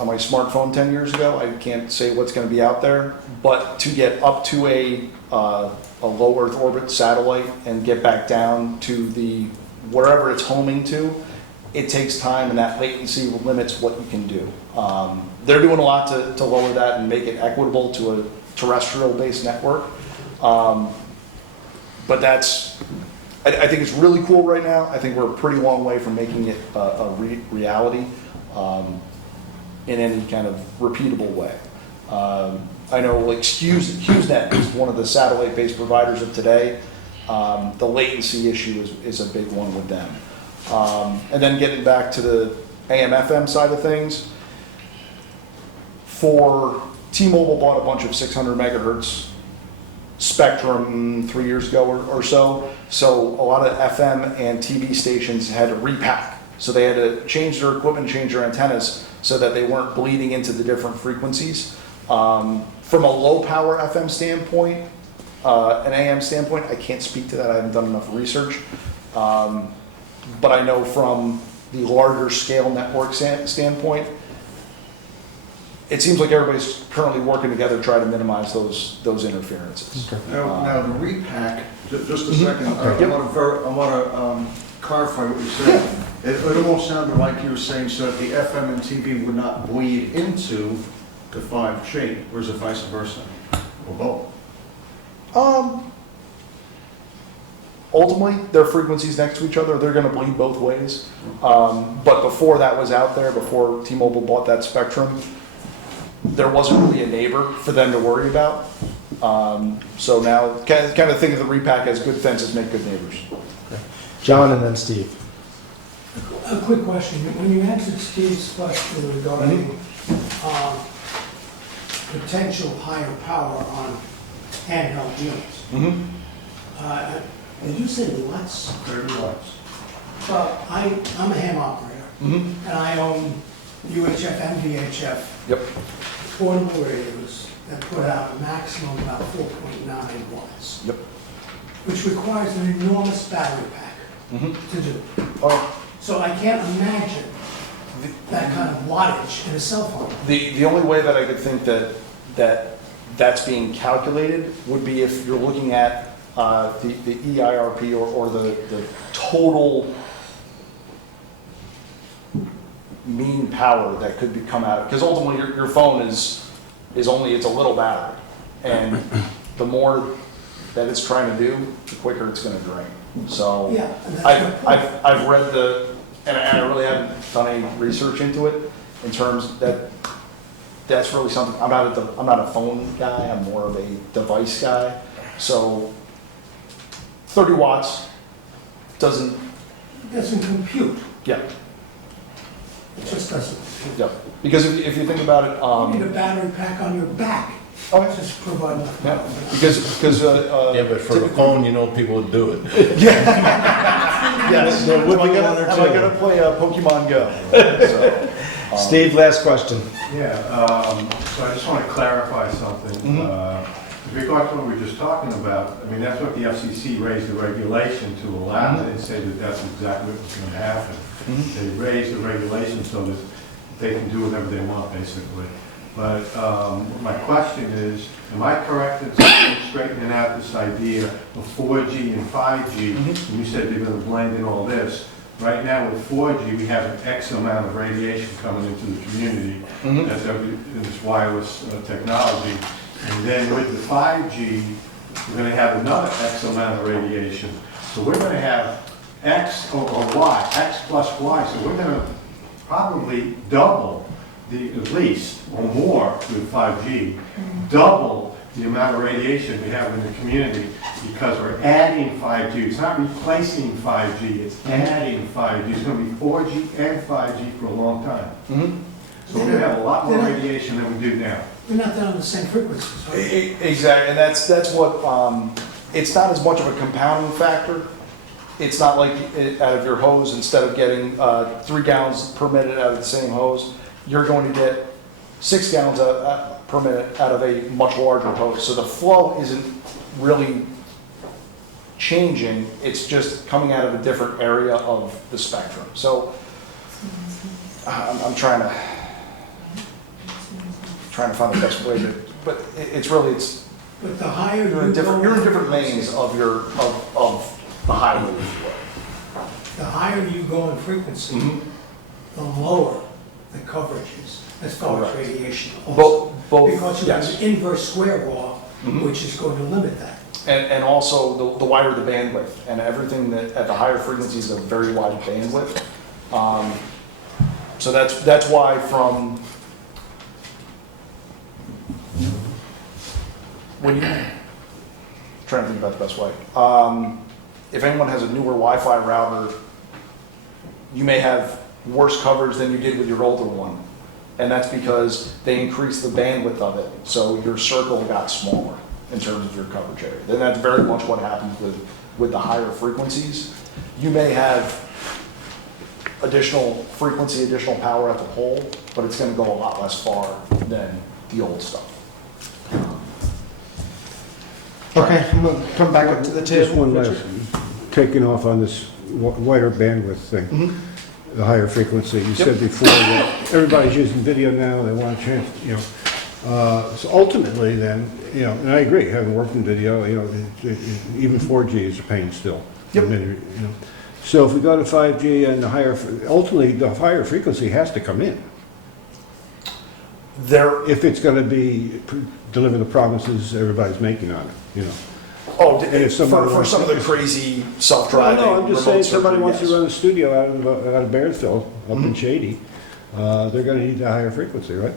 my smartphone 10 years ago. I can't say what's going to be out there. But to get up to a low Earth orbit satellite and get back down to wherever it's homing to, it takes time, and that latency limits what you can do. They're doing a lot to lower that and make it equitable to a terrestrial-based network. But I think it's really cool right now. I think we're a pretty long way from making it a reality in any kind of repeatable way. I know like HughesNet is one of the satellite-based providers of today. The latency issue is a big one with them. And then getting back to the AM/FM side of things, T-Mobile bought a bunch of 600 megahertz spectrum 3 years ago or so. So a lot of FM and TV stations had to repack. So they had to change their equipment, change their antennas so that they weren't bleeding into the different frequencies. From a low power FM standpoint, an AM standpoint, I can't speak to that. I haven't done enough research. But I know from the larger scale network standpoint, it seems like everybody's currently working together to try to minimize those interferences. Now the repack, just a second, I want to clarify what you said. It almost sounded like you were saying so that the FM and TV would not bleed into the 5G, or is it vice versa, or both? Ultimately, their frequencies next to each other, they're going to bleed both ways. But before that was out there, before T-Mobile bought that spectrum, there wasn't really a neighbor for them to worry about. So now, kind of think of the repack as good fences make good neighbors. John and then Steve. A quick question. When you answered Steve's question regarding potential higher power on handheld units, did you say watts? 30 watts. Well, I'm a ham operator, and I own UHF and VHF portable radios that put out a maximum about 4.9 watts, which requires an enormous battery pack to do. So I can't imagine that kind of wattage in a cell phone. The only way that I could think that's being calculated would be if you're looking at the EIRP or the total mean power that could come out of it. Because ultimately your phone is only, it's a little battery. And the more that it's trying to do, the quicker it's going to drain. So Yeah, I've read and I really haven't done any research into it in terms that's really something. I'm not a phone guy. I'm more of a device guy. So 30 watts doesn't compute. Yeah. It just doesn't compute. Yeah. Because if you think about it, You need a battery pack on your back. Just provide enough. Yeah. Because Yeah, but for the phone, people would do it. Yes. There would be one or Am I two. going to play Pokemon Go? So, Steve, last question. Yeah, so I just want to clarify something. With regard to what we were just talking about, I mean, that's what the FCC raised the regulation to allow. They didn't say that that's exactly what was going to happen. They raised the regulation so that they can do whatever they want, basically. But my question is, am I correct in straightening out this idea of 4G and 5G? And you said they're going to blend in all this. Right now with 4G, we have an X amount of radiation coming into the community as in this wireless technology. And then with the 5G, we're going to have another X amount of radiation. So we're going to have X or Y, X plus Y. So we're going to probably double at least, or more with 5G, double the amount of radiation we have in the community because we're adding 5G. It's not replacing 5G, it's adding 5G. It's going to be 4G and 5G for a long time. So we're going to have a lot more radiation than we do now. We're not down on the same frequencies, right? Exactly, and that's what, it's not as much of a compounding factor. It's not like out of your hose, instead of getting 3 gallons per minute out of the same hose, you're going to get 6 gallons per minute out of a much larger hose. So the flow isn't really changing, it's just coming out of a different area of the spectrum. So I'm trying to find the best way to, but it's really, But the higher you're in you different, go you're in different lanes of the highway. The higher you go in frequency, the lower the coverage is, as far as Correct. radiation also. Both, Because you have yes. an inverse square law, which is going to limit that. And also, the wider the bandwidth, and everything that, at the higher frequencies, is a very wide bandwidth. So that's why from, when you, trying to think about the best way. If anyone has a newer Wi-Fi router, you may have worse coverage than you did with your older one. And that's because they increased the bandwidth of it, so your circle got smaller in terms of your coverage area. Then that's very much what happens with the higher frequencies. You may have additional frequency, additional power at the pole, but it's gonna go a lot less far than the old stuff. Okay, I'm gonna come back up to the table. Just one Richard. last, taking off on this wider bandwidth thing, the higher frequency. You said before that everybody's using video now, they want a chance, you know. So ultimately then, you know, and I agree, having worked in video, you know, even 4G is a pain still. Yep. You know. So if we go to 5G and ultimately the higher frequency has to come in. If it's going to deliver the promises everybody's making on it, you know. Oh, And if somebody for wants some of to- the crazy self-driving. No, I'm just remote saying, somebody surgery, wants to yes. run a studio out of Bearsville, up in Shady, they're gonna need a higher frequency, right?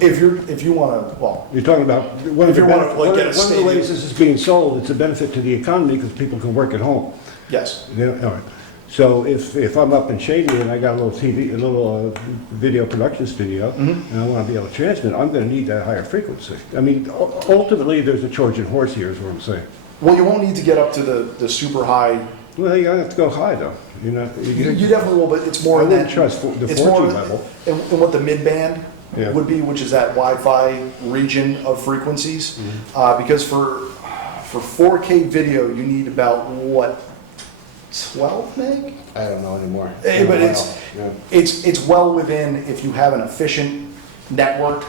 If you wanna, well, You're talking about, one of If the you wanna, like, one get a of the stadium- ways this is being sold, it's a benefit to the economy because people can work at home. yes. All right. So if I'm up in Shady and I got a little video production studio, and I wanna be able to transmit, I'm gonna need that higher frequency. I mean, ultimately, there's a Trojan horse here, is what I'm saying. Well, you won't need to get up to the super high. Well, you don't have to go high, though. You definitely will, but it's more I in wouldn't that. trust the it's 4G more level. In what the mid-band Yeah. would be, which is that Wi-Fi region of frequencies. Because for 4K video, you need about, what, 12 meg? I don't know anymore. But Yeah. it's well within, if you have an efficient network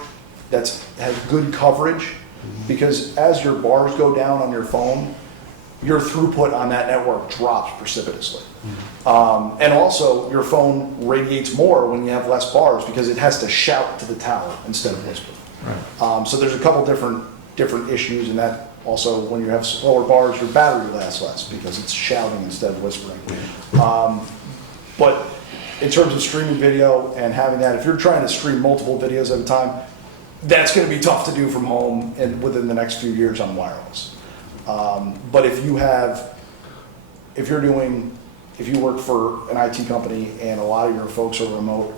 that has good coverage, because as your bars go down on your phone, your throughput on that network drops precipitously. And also, your phone radiates more when you have less bars because it has to shout to the tower instead of whisper. So there's a couple different issues, and that also, when you have slower bars, your battery lasts less because it's shouting instead of whispering. But in terms of streaming video and having that, if you're trying to stream multiple videos at a time, that's going to be tough to do from home and within the next few years on wireless. But if you work for an IT company and a lot of your folks are remote,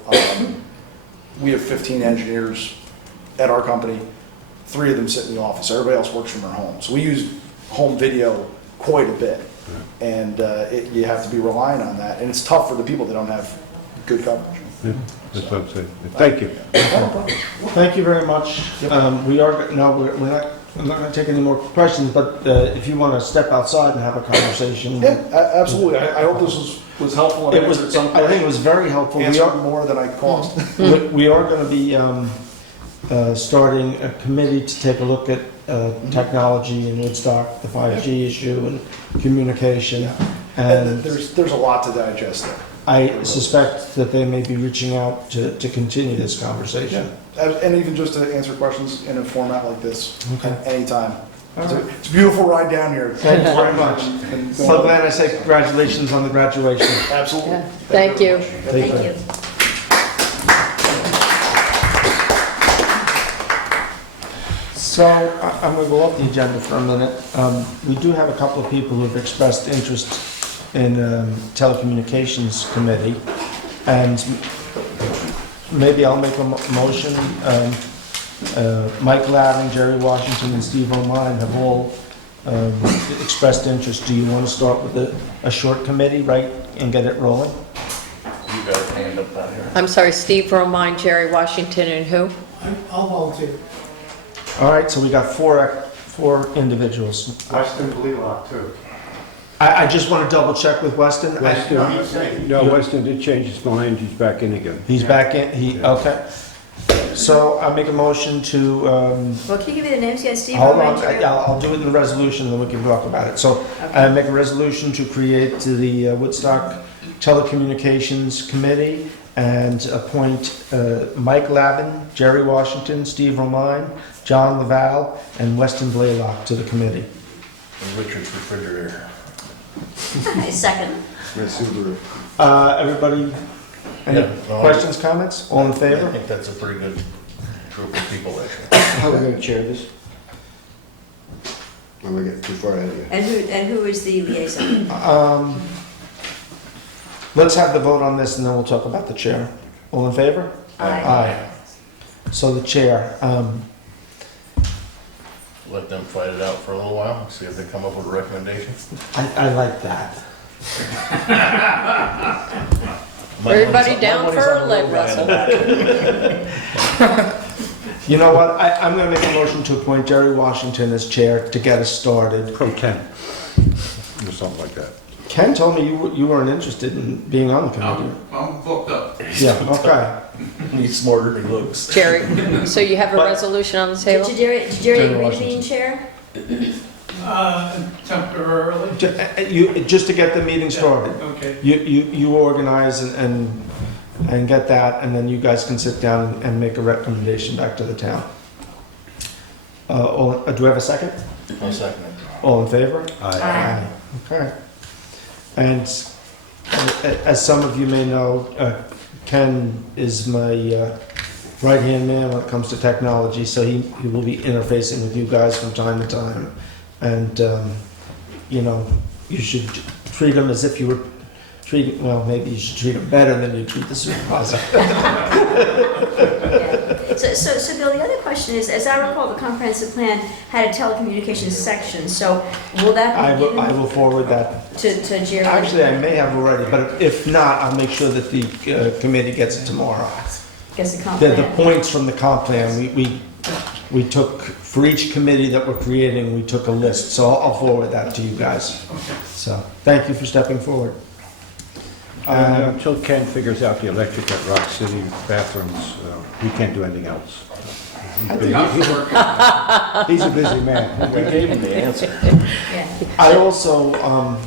we have 15 engineers at our company, 3 of them sit in the office, everybody else works from their home. So we use home video quite a bit, and you have to be relying on that, and it's tough for the people that don't have good coverage. Yeah, that's what I'm saying. Thank you. Thank you very much. We are, no, I'm not going to take any more questions, but if you want to step outside and have a conversation. Yeah, absolutely. I hope this was helpful. And It was, answered some I think it was very helpful. answered more than I caused. We are going to be starting a committee to take a look at technology in Woodstock, the 5G issue and communication. And there's a lot to digest there. I suspect that they may be reaching out to continue this conversation. And even just to answer questions in a format like this, Okay. at any time. All It's right. it's a beautiful ride down here. Thank you very much. And- So glad I say congratulations on the graduation. Absolutely. Yeah. Thank you. Take Thank care. you. So I'm going to go off the agenda for a minute. We do have a couple of people who have expressed interest in telecommunications committee, and maybe I'll make a motion Mike Lavin, Jerry Washington, and Steve O'Mine have all expressed interest. Do you want to start with a short committee, right, and get it rolling? You got a hand up down here. I'm sorry, Steve Romine, Jerry Washington, and who? I'll volunteer. All right, so we got four individuals. Weston Blelock, too. I just want to double check with Weston. Weston did change his mind, he's back in again. He's back in, okay. So I'll make a motion to, Well, can you give me the names yet, Steve? hold Roman, on, Jerry? I'll do it in the resolution, and then we can talk about it. So I make a resolution to create the Woodstock Telecommunications Committee and appoint Mike Lavin, Jerry Washington, Steve Romine, John Laval, and Weston Blaylock to the committee. And Richard's refrigerator. Second. Everybody, any Yeah, no, questions, comments? All in I favor? think that's a pretty good group of people, actually. How are we gonna chair this? I'm gonna get too far ahead of you. And who is the liaison? Let's have the vote on this, and then we'll talk about the chair. All in favor? Aye. So the chair, Let them fight it out for a little while, see if they come up with a recommendation. I like that. Everybody down for a leg wrestle. You know what? I'm going to make a motion to appoint Jerry Washington as chair to get us started. Pro Ken, or something like that. Ken told me you weren't interested in being on the committee. I'm booked up. Yeah, okay. He's smarter than he looks. Jerry, so you have a resolution on the table? Did Jerry agree to being chair? Temporarily. Just to get the meeting started. Okay. You organize and get that, and then you guys can sit down and make a recommendation back to the town. Do we have a second? I'll second it. All in favor? Aye. Okay. And as some of you may know, Ken is my right-hand man when it comes to technology, so he will be interfacing with you guys from time to time. And, you should treat him as if you were treating, well, maybe you should treat him better than you treat the supervisor. So Bill, the other question is, as I recall, the comprehensive plan had a telecommunications section, so will that I be given will forward that. to Jerry? Actually, I may have already, but if not, I'll make sure that the committee gets it tomorrow. Guess the comp The plan. points from the comp plan, we took, for each committee that we're creating, we took a list, so I'll forward that to you guys. So, thank you for stepping forward. And until Ken figures out the electric at Rock City bathrooms, he can't do anything else. He's a busy man. We gave him the answer. Yeah. I also,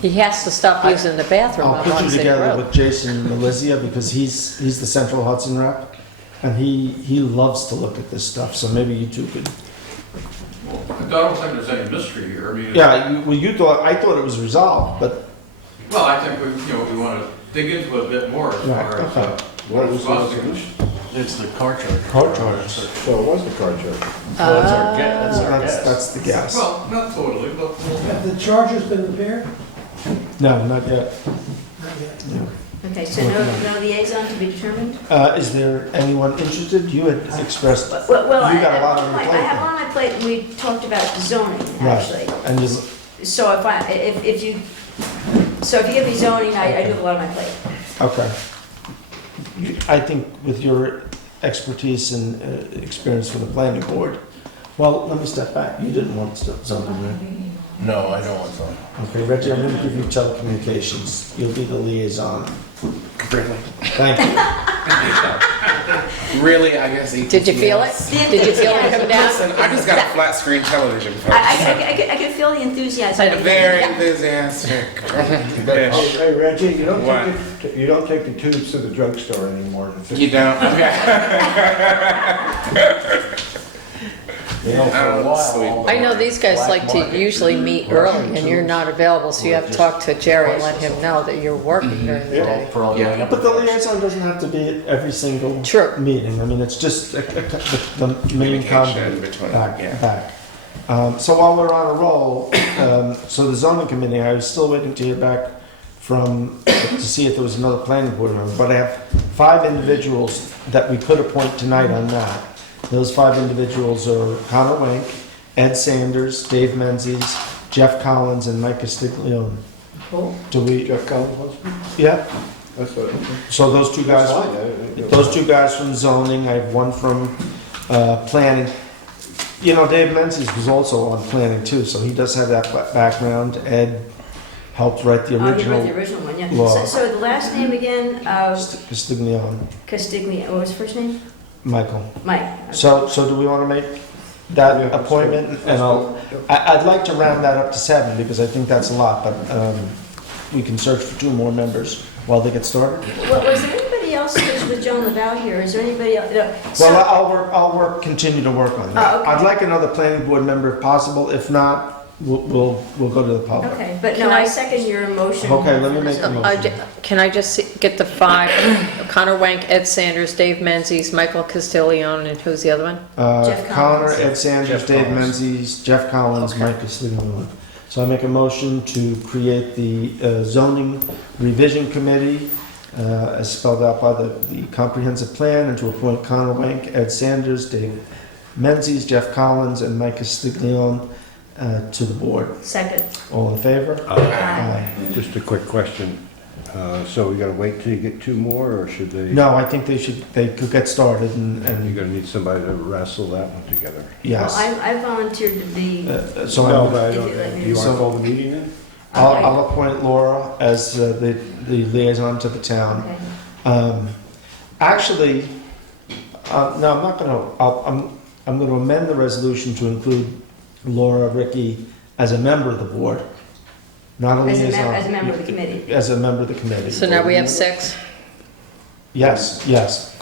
He has to stop using the bathroom I'll on put Rock you City together Road. with Jason Malizia, because he's the Central Hudson rep, and he loves to look at this stuff, so maybe you two could. I don't think there's any mystery here. I mean, Yeah, I thought it was resolved, but, well, I think we want to dig into it a bit more as Right, far as okay. What was the responsibility. It's the car charger. Car chargers. So it was the car charger. Well, that's our gas, that's our that's gas. the gas. Well, not totally, but Have the charger's been repaired? No, not yet. Not yet. Okay, so no liaison to be determined? Is there anyone interested? You had expressed, Well, You got a lot on your I plate. have on my plate, and we talked about zoning, right, actually. and you, So if you give me zoning, I do have a lot on my plate. okay. I think with your expertise and experience from the planning board, well, let me step back. You didn't want zoning, right? No, I don't want some. Okay, Reggie, I'm gonna give you telecommunications. You'll be the liaison. Really? Thank you. Really, I guess. Did you feel it? Did you feel it come down? Listen, I just got a flat screen television. folks. I can feel the enthusiasm. Very enthusiastic. Hey, Reggie, What? you don't take the tubes to the drugstore anymore. You don't? Okay. You know, for a while. Sweet. I know these guys Black like to market usually tubes, meet Russian early, and you're tubes not available, so you have to talk to Jerry and let him know that you're working during the day. For all Yeah. the- But the liaison doesn't have to be at every single True. meeting. I mean, it's just the main Communication conduit between, back. yeah. So while we're on a roll, so the zoning committee, I was still waiting to hear back to see if there was another planning board member, but I have 5 individuals that we could appoint tonight on that. Those 5 individuals are Connor Wank, Ed Sanders, Dave Menzies, Jeff Collins, and Mike Castiglione. Cool. Do we? Jeff Collins was? Yeah. That's what. So those two guys. That's fine. Those 2 guys from zoning. I have one from planning. You know, Dave Menzies was also on planning too, so he does have that background. Ed helped write the Oh, he original wrote the original one, yeah. law. So the last name again, Castiglione, Castigny, what was his first name? Michael. Mike. So do we want to make that appointment? And I'd like to round that up to 7 because I think that's a lot, but we can search for 2 more members while they get started. Well, was there anybody else who's with Joan Laval here? Is there anybody else? No. Well, continue to work on that. Oh, okay. I'd like another planning board member if possible. If not, we'll go to the public. Okay, but Can no, I I- second your motion. Okay, let me make a motion. Can I just get the 5, Connor Wank, Ed Sanders, Dave Menzies, Michael Castiglione, and who's the other one? Jeff Connor, Collins. Ed Sanders, Jeff Dave Collins. Menzies, Jeff Collins, Mike Castiglione. So I make a motion to create the zoning revision committee as spelled out by the comprehensive plan, and to appoint Connor Wank, Ed Sanders, Dave Menzies, Jeff Collins, and Mike Castiglione to the board. Second. All in favor? Aye. Just a quick question. So we gotta wait till you get 2 more, or should they? No, I think they could get started You're and gonna need somebody to wrestle that one together. yes. Well, I volunteered to be, So No, I'm- but I If don't, you let me- do you So- wanna call the meeting then? I'll appoint Laura as the liaison to the town. okay. Actually, no, I'm not gonna, I'm gonna amend the resolution to include Laura Ricky as a member of the board, not a liaison. As a member of the committee. As a member of the committee. So now we have 6? Yes, yes.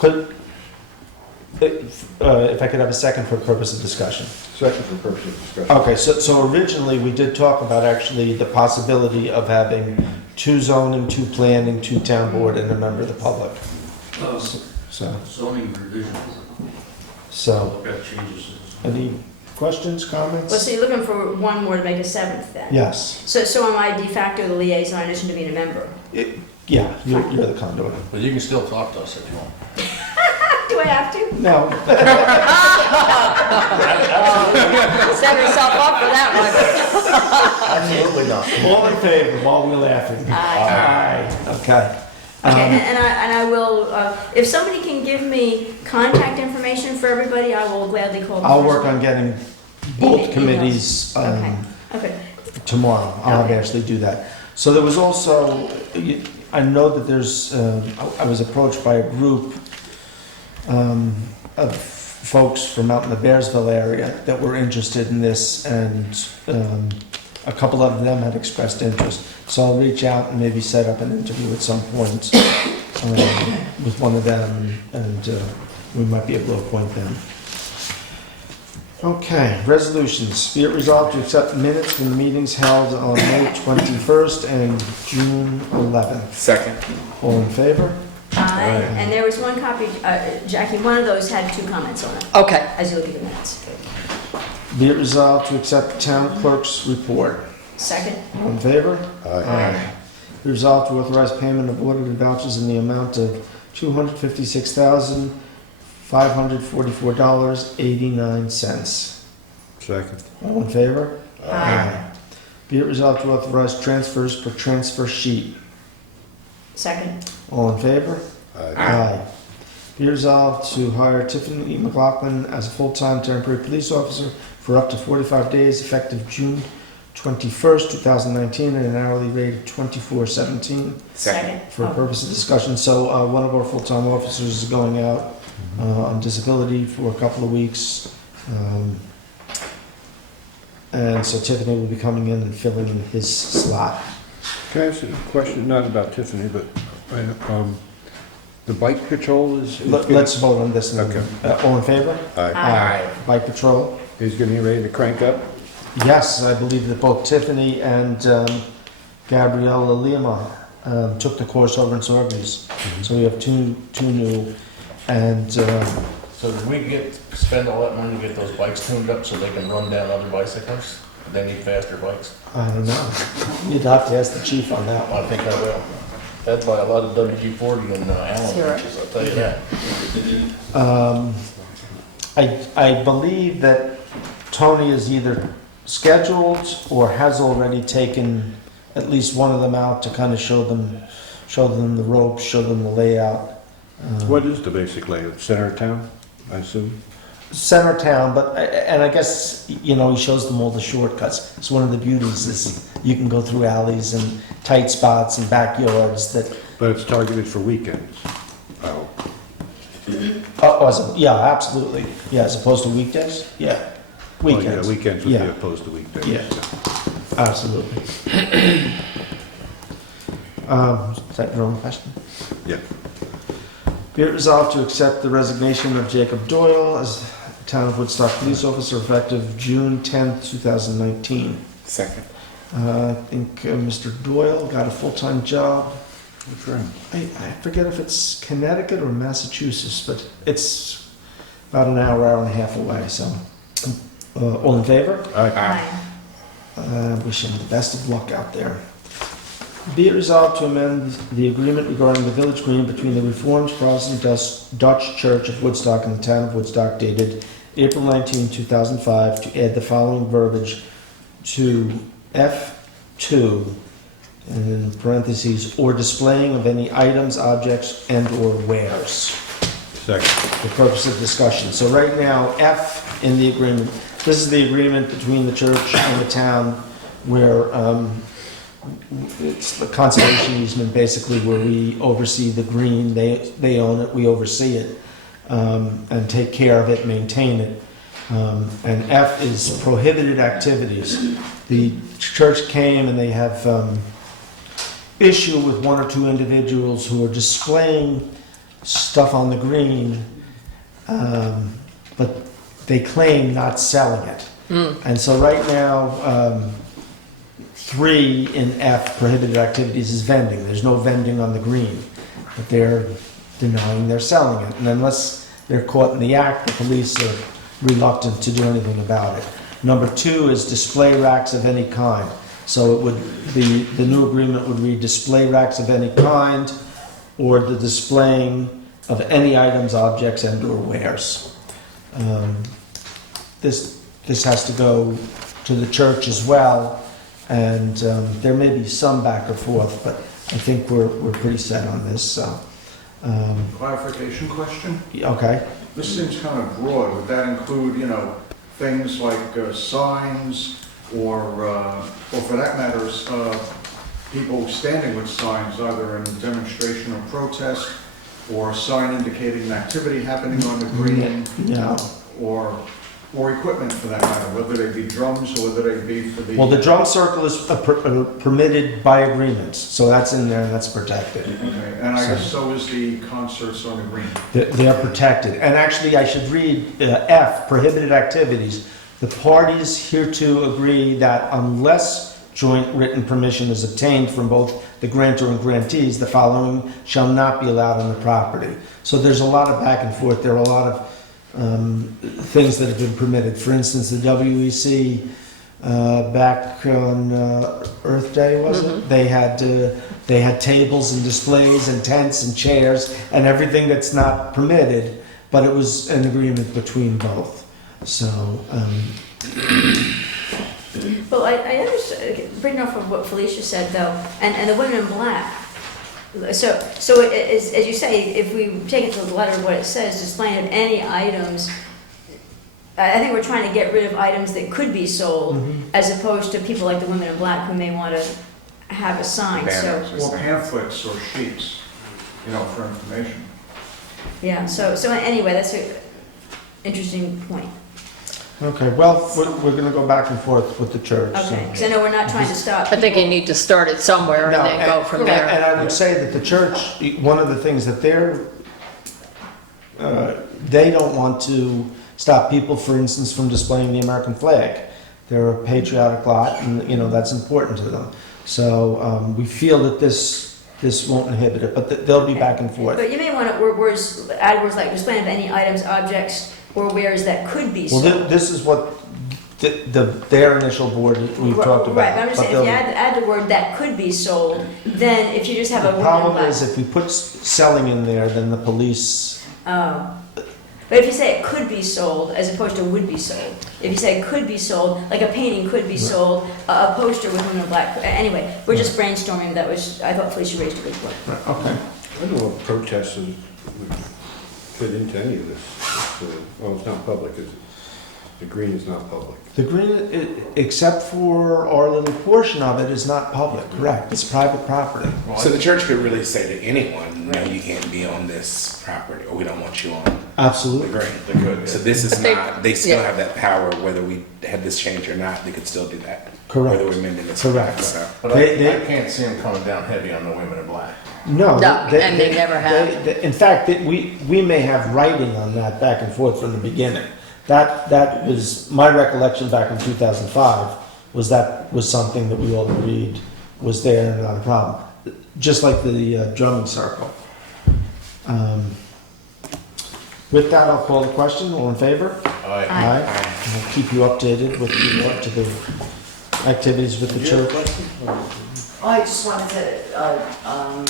If I could have a second for purpose of discussion. Second for purpose of discussion. Okay, so originally, we did talk about actually the possibility of having 2 zoning, 2 planning, 2 town board, and a member of the public. So, Zoning revision, so, that changes. any questions, comments? Well, so you're looking for one more to make a 7th then? Yes. So am I de facto the liaison in addition to being a member? Yeah, you're the conduit. But you can still talk to us if you want. Do I have to? No. Set yourself up for that Absolutely not. All in favor, while we're laughing? Aye. Okay. Okay, and I will, if somebody can give me contact information for everybody, I will gladly call them. I'll work on getting both Emails. committees Okay, okay. tomorrow. I'll Okay. actually do that. So there was also, I know that there's, I was approached by a group of folks from out in the Bearsville area that were interested in this, and a couple of them had expressed interest. So I'll reach out and maybe set up an interview at some point with one of them, and we might be able to appoint them. Okay, resolutions. Be it resolved to accept minutes from the meetings held on May 21st and June 11th. Second. All in favor? Aye, and there was one copy, Jackie, one of those had 2 comments on it, one. Okay. as you look at the minutes. Be it resolved to accept town clerk's report. Second? All in favor? Aye. Be resolved to authorize payment of audited vouchers in the amount of $256,544.89. Second. All in favor? Aye. Be it resolved to authorize transfers per transfer sheet. Second? All in favor? Aye. Aye. Be resolved to hire Tiffany McLaughlin as a full-time temporary police officer for up to 45 days effective June 21st, 2019, at an hourly rate of $24.17 Second. for a purpose of discussion. So one of our full-time officers is going out on disability for a couple of weeks. And so Tiffany will be coming in and filling in his slot. Can I ask a question, not about Tiffany, but the bike patrol is? Let's vote on this. Okay. All in favor? Aye. Aye. Bike patrol? He's getting ready to crank up? Yes, I believe that both Tiffany and Gabriella Lima took the course over in Sorbies. So we have two new, and So did we spend all that money to get those bikes tuned up so they can run down other bicycles? They need faster bikes? I don't know. You'd have to ask the chief on that one. I think I will. That'd buy a lot of WD-40 and Allen wrenches, I'll tell you that. I believe that Tony is either scheduled or has already taken at least one of them out to kind of show them the ropes, show them the layout. What is the basic layout? Center of town, I assume? Center town, and I guess, you know, he shows them all the shortcuts. It's one of the beauties is you can go through alleys and tight spots and backyards that. But it's targeted for weekends. Yeah, absolutely. Yeah, as opposed to weekdays? Yeah. Weekends. Well, yeah, weekends would be Yeah. opposed to weekdays. Yeah. Absolutely. Is that your own question? Yeah. Be it resolved to accept the resignation of Jacob Doyle as Town of Woodstock Police Officer effective June 10th, 2019. Second. I think Mr. Doyle got a full-time job. Good for him. I forget if it's Connecticut or Massachusetts, but it's about an hour and a half away, so. All in favor? Aye. Wish him the best of luck out there. Be it resolved to amend the agreement regarding the village green between the Reformed Protestant Dutch Church of Woodstock and the Town of Woodstock dated April 19, 2005 to add the following verbiage to F2, and in parentheses, or displaying of any items, objects, and/or wares. Second. For purpose of discussion. So right now, F in the agreement, this is the agreement between the church and the town where it's the conservation easement basically where we oversee the green, they own it, we oversee it, and take care of it, maintain it. And F is prohibited activities. The church came and they have issue with one or two individuals who are displaying stuff on the green, but they claim not selling it. And so right now, 3 in F, prohibited activities, is vending. There's no vending on the green, but they're denying they're selling it. And unless they're caught in the act, the police are reluctant to do anything about it. Number 2 is display racks of any kind. So it would be, the new agreement would read display racks of any kind, or the displaying of any items, objects, and/or wares. This has to go to the church as well, and there may be some back or forth, but I think we're pretty set on this. So, Clarification question? okay. This seems kind of broad. Would that include, you know, things like signs or for that matter, people standing with signs either in demonstration or protest, or a sign indicating an activity happening on the green, Yeah. or equipment for that matter, whether they be drums or whether they be for the... Well, the drum circle is permitted by agreement, so that's in there and that's protected. Okay, and I guess so is the concerts on the green. They're protected. And actually, I should read F, prohibited activities. The parties hereto agree that unless joint written permission is obtained from both the grantor and grantees, the following shall not be allowed on the property. So there's a lot of back and forth. There are a lot of things that have been permitted. For instance, the WEC back on Earth Day, was it? They had tables and displays and tents and chairs and everything that's not permitted, but it was an agreement between both. So. Well, I understand, bringing off of what Felicia said though, and the women in black. So as you say, if we take it to the letter of what it says, displaying of any items, I think we're trying to get rid of items that could be sold, as opposed to people like the women in black who may want to have a sign. Or pamphlets or sheets, you know, for information. Yeah. So anyway, that's an interesting point. Okay, well, we're going to go back and forth with the church. Okay, because I know we're not trying to stop. I think you need to start it somewhere and then go from there. And I would say that the church, one of the things that they don't want to stop people, for instance, from displaying the American flag. They're a patriotic lot, and you know that's important to them. So we feel that this won't inhibit it, but they'll be back and forth. But you may want to add words like displaying of any items, objects, or wares that could be sold. Well, this is what their initial board we've talked about. Right, but I'm just saying, if you add the word that could be sold, then if you just have a... The problem is if we put selling in there, then the police... Oh. But if you say it could be sold, as opposed to would be sold, if you say it could be sold, like a painting could be sold, a poster with women in black, anyway, we're just brainstorming, I thought Felicia raised a good point. Okay. I don't know if protests would fit into any of this. Well, it's not public, is it? The green is not public. The green, except for our little portion of it, is not public, correct? It's private property. So the church could really say to anyone, no, you can't be on this property, or we don't want you on the Absolutely. green. They could. So this is They- not, they still yeah. have that power, whether we had this change or not, they could still do that. Correct. Whether we're amending this. Correct. So. But They- I can't see them coming down heavy on the women in black. No. No, and they never have. In fact, we may have writing on that back and forth from the beginning. That was, my recollection back in 2005, was something that we all agreed was there and not a problem. Just like the drumming circle. With that, I'll call the question. All in favor? Aye. Aye. I'll keep you updated with regard to the activities with the church. I just wanted to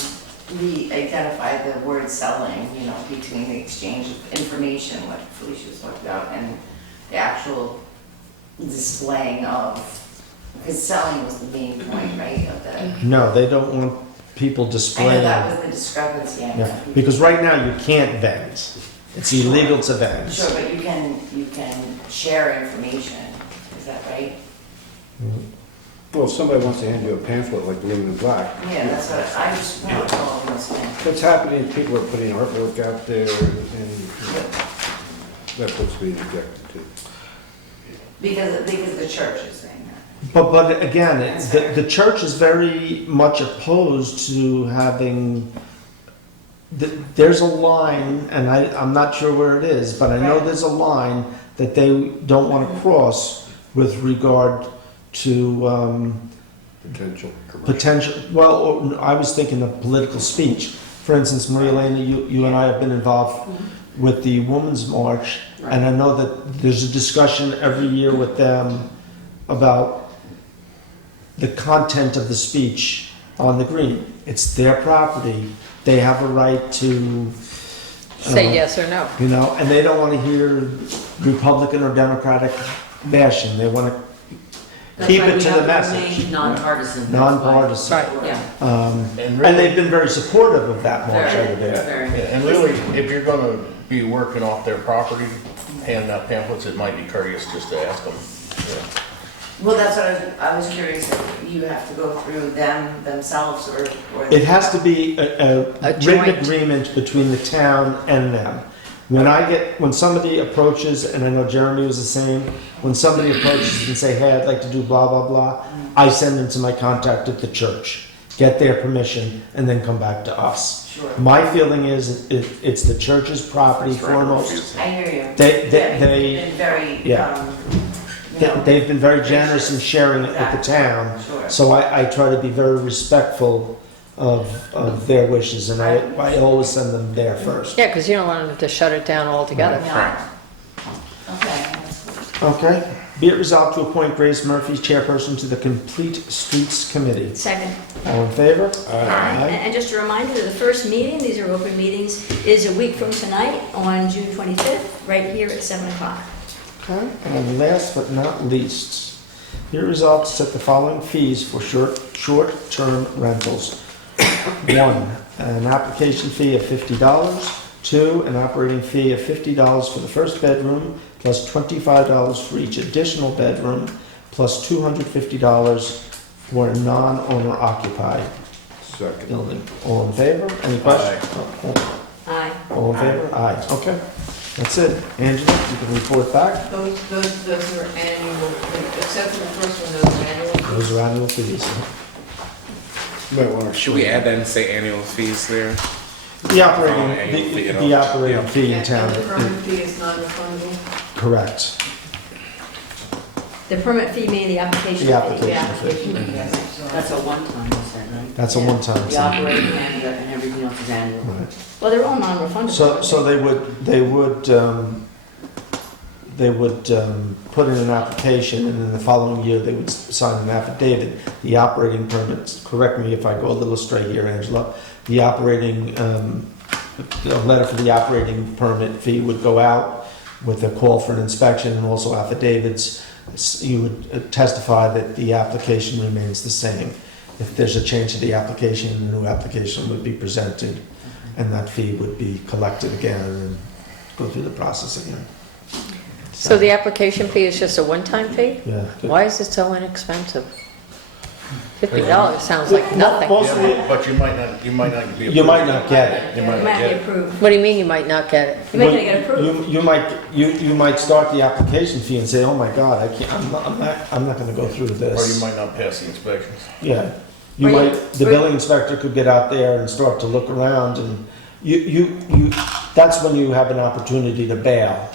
re-identify the word selling, between the exchange of information, what Felicia was talking about, and the actual displaying of, because selling was the main point, right, of the, No, they don't want people I know displaying. that was the discrepancy. I know. Yeah, because right now you can't vend. It's illegal to vend. Sure, but you can share information, is that right? Well, if somebody wants to hand you a pamphlet like the women in black, Yeah, that's what, I just want to follow this thing. what's happening is people are putting artwork out there and that's what's being objected to. Because the church is saying that. But again, That's the church is very much opposed to having, there's a line, and I'm not sure where it is, but I know Right. there's a line that they don't want to cross with regard to potential, well, I was thinking of political speech. For instance, Maria Elena, you and I have been involved with the Women's March, and I know that there's a discussion every year with them about the content of the speech on the green. It's their property. They have a right to Say yes or no. and they don't want to hear Republican or Democratic bashing. They want to keep it to the message. Nonpartisan. Nonpartisan. Right. Yeah. And they've been very supportive of that march over there. Very. And really, if you're gonna be working off their property, handing out pamphlets, it might be courteous just to ask them. Well, that's what I was curious, if you have to go through them themselves or. It has to be a A written joint. agreement between the town and them. When somebody approaches, and I know Jeremy was the same, when somebody approaches and say, hey, I'd like to do blah, blah, blah, I send them to my contact at the church, get their permission, and then come back to us. Sure. My feeling is it's the church's property foremost. I hear you. They- You've been very, yeah. They've been very generous in sharing it with the town, Sure. so I try to be very respectful of their wishes, and I always send them there first. Yeah, because you don't want them to shut it down altogether. No. Okay, that's good. Okay. Be it resolved to appoint Grace Murphy chairperson to the Complete Streets Committee. Second. All in favor? And just a reminder that the first meeting, these are open meetings, is a week from tonight on June 25th, right here at 7 o'clock. Okay. And last but not least, be it resolved to set the following fees for short-term rentals. 1, an application fee of $50. 2, an operating fee of $50 for the first bedroom, plus $25 for each additional bedroom, plus $250 for a non-owner occupied Second. building. All in favor? Any questions? Aye. All in favor? Aye. Okay. That's it. Angela, you can report back. Those are annual, except for the first one, those are annual. Those are annual fees. Should we add that and say annual fees there? The operating, Annual fee, the operating yeah. fee in town. And the permit fee is non-refundable? Correct. The permit fee meaning the application fee. The application Yeah. fee. That's a one-time, you said, right? That's a one-time The fee. operating and everything else is annual. Right. Well, they're all non-refundable. So they would put in an application, and in the following year, they would sign an affidavit. The operating permits, correct me if I go a little astray here, Angela, the operating a letter for the operating permit fee would go out with a call for an inspection and also affidavits. You would testify that the application remains the same. If there's a change to the application, a new application would be presented, and that fee would be collected again and go through the process again. So the application fee is just a one-time fee? Yeah. Why is it so inexpensive? $50 sounds like nothing. Yeah, but you might not be approved. You might not get it. You It might not might get be it. approved. What do you mean you might not get it? You might not get approved. You might start the application fee and say, oh my God, I can't, I'm not gonna go through Or you this. might not pass the inspections. Yeah, you Or you- might, the building inspector could get out there and start to look around and that's when you have an opportunity to bail.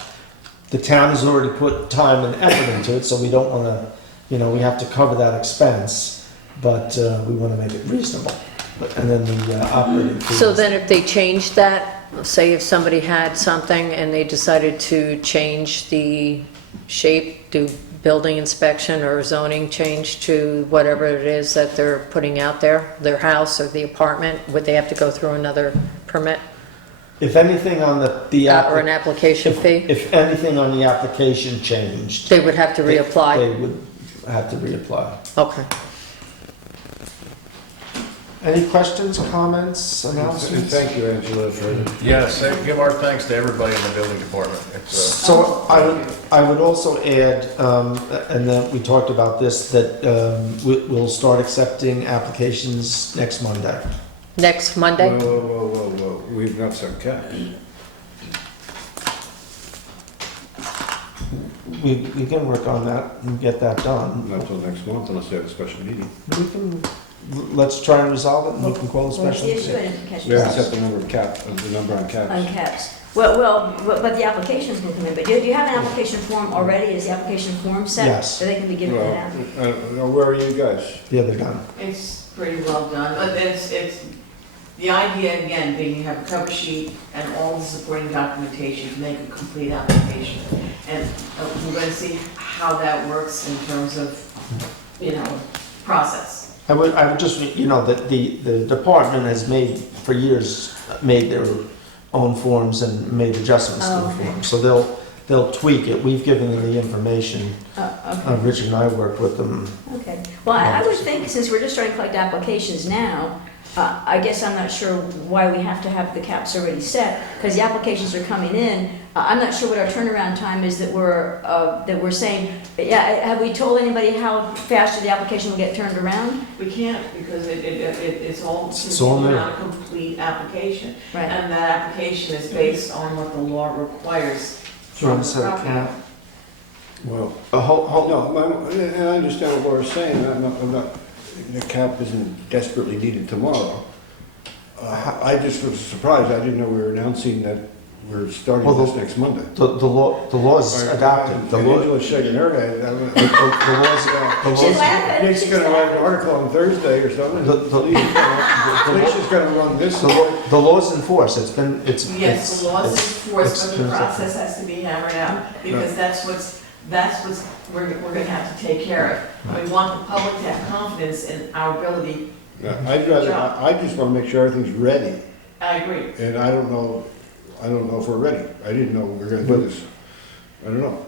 The town has already put time and effort into it, so we don't wanna, we have to cover that expense, but we wanna make it reasonable. And then the operating fee. So then if they changed that, say if somebody had something and they decided to change the shape, do building inspection or zoning change to whatever it is that they're putting out there, their house or the apartment, would they have to go through another permit If anything on the or an application fee? if anything on the application changed, They would have to reapply? they would have to reapply. Okay. Any questions, comments, announcements? Thank you, Angela, for Yes, give our thanks to everybody in the building department. It's, So I would also add, and then we talked about this, that we'll start accepting applications next Monday. Next Monday? Whoa, we've not set cap. We can work on that and get that done. Not till next month unless they have a special meeting. Let's try and resolve it and we can call a What's special the issue? I meeting. didn't catch We haven't that. set the number of cap, the number on caps. On caps. Well, but the applications can come in, but do you have an application form already? Is the application form set? Yes. So they can be given Well, that? where are you guys? The other gun. It's pretty well done, but it's, the idea again being you have a cover sheet and all the supporting documentation to make a complete application. And we're gonna see how that works in terms of, process. I would just, that the department has for years, made their own forms and made adjustments to Oh, the okay. forms. So they'll tweak it. We've given them the information. Okay. Richard and I worked with them. Okay. Well, I would think since we're just starting to collect applications now, I guess I'm not sure why we have to have the caps already set, because the applications are coming in. I'm not sure what our turnaround time is that we're saying. Yeah, have we told anybody how fast the application will get turned around? We can't because it's all It's all contingent there. on a complete application. Right. And that application is based on what the law requires. Do you want from to set a the property. cap? Well, Hold no, and I understand what Laura's saying. I'm not, the cap isn't desperately needed tomorrow. I just was surprised. I didn't know we were announcing that we're starting Well, this next Monday. The law is adopted. The And law, Angela's shaking her head. the laws, She's laughing. Nick's gonna write an article on Thursday or something. Felicia's gonna run this. the law's enforced. Yes, the law is enforced, but the it's- process has to be hammered out, because that's what's we're gonna have to take care of. We want the public to have confidence in our ability. I just wanna make sure everything's ready. I agree. And I don't know if we're ready. I didn't know we were gonna do this. I don't know.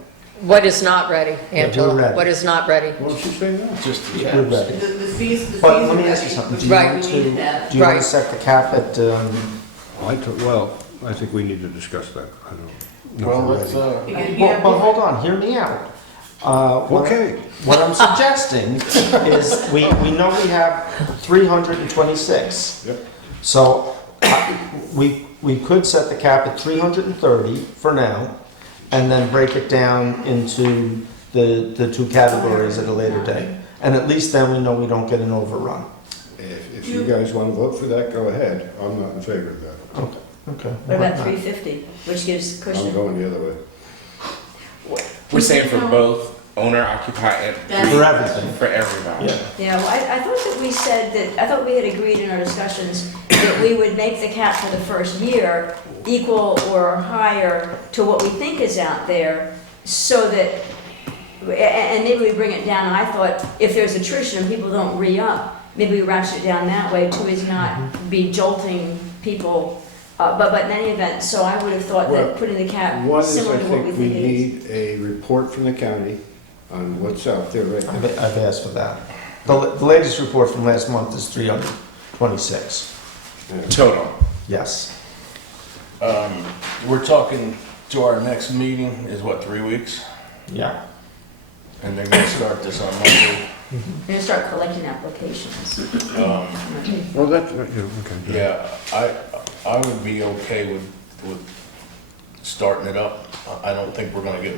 What is not ready, Yeah, Angela? we're ready. What is not ready? What did she say now? just the we're caps. ready. The fees, But are let me ask you ready. something. Do you Right. want We to, need that. do you want Right. to set the cap at, I think we need to discuss that. I don't know. Well, if let's, we're ready. Because you have but hold on, hear me out. Okay. What I'm suggesting is, we know we have 326. Yep. So, we could set the cap at 330 for now, and then break it down into the two categories at a later date. And at least then we know we don't get an overrun. If you guys wanna vote for that, go ahead. I'm not in favor of that. Okay. What about 350, which gives I'm cushion? going the other way. We're saying for both owner occupied and For everything. for everybody. Yeah. Yeah, well, I thought that we said that, I thought we had agreed in our discussions that we would make the cap for the first year equal or higher to what we think is out there, so that, and maybe we bring it down. And I thought if there's attrition and people don't re-up, maybe we ratchet it down that way too, as not be jolting people But in any event, so I would have thought Well, that putting the cap One is, similar I to what we think we think it is. need a report from the county on what's out there right now. I've asked for that. The latest report from last month is 326. Total. Yes. We're talking to our next meeting is what, 3 weeks? Yeah. And they're gonna start this on Monday. We're gonna start collecting applications. Well, that's, okay. Yeah, I would be okay with starting it up. I don't think we're gonna get,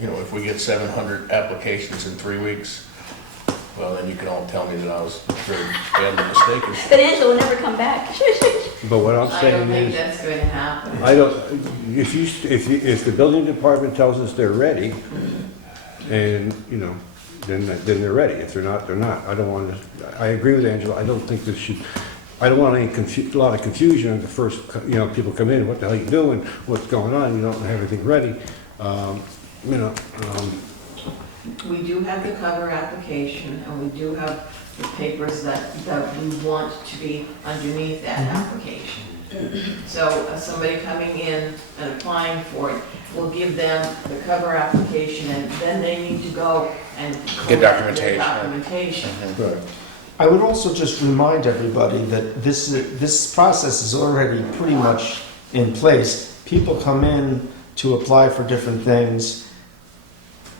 if we get 700 applications in 3 weeks, well, then you can all tell me that I was very badly mistaken. But Angela will never come back. But what I'm I don't saying think is, that's going to happen. I don't, if the building department tells us they're ready, and, then they're ready. If they're not, they're not. I don't want to, I agree with Angela, I don't think this should, I don't want any a lot of confusion at the first, people come in, what the hell you doing, what's going on, you don't have everything ready. We do have the cover application, and we do have the papers that we want to be underneath that application. So somebody coming in and applying for it, we'll give them the cover application, and then they need to go and Get collect their documentation. documentation. I would also just remind everybody that this process is already pretty much in place. People come in to apply for different things,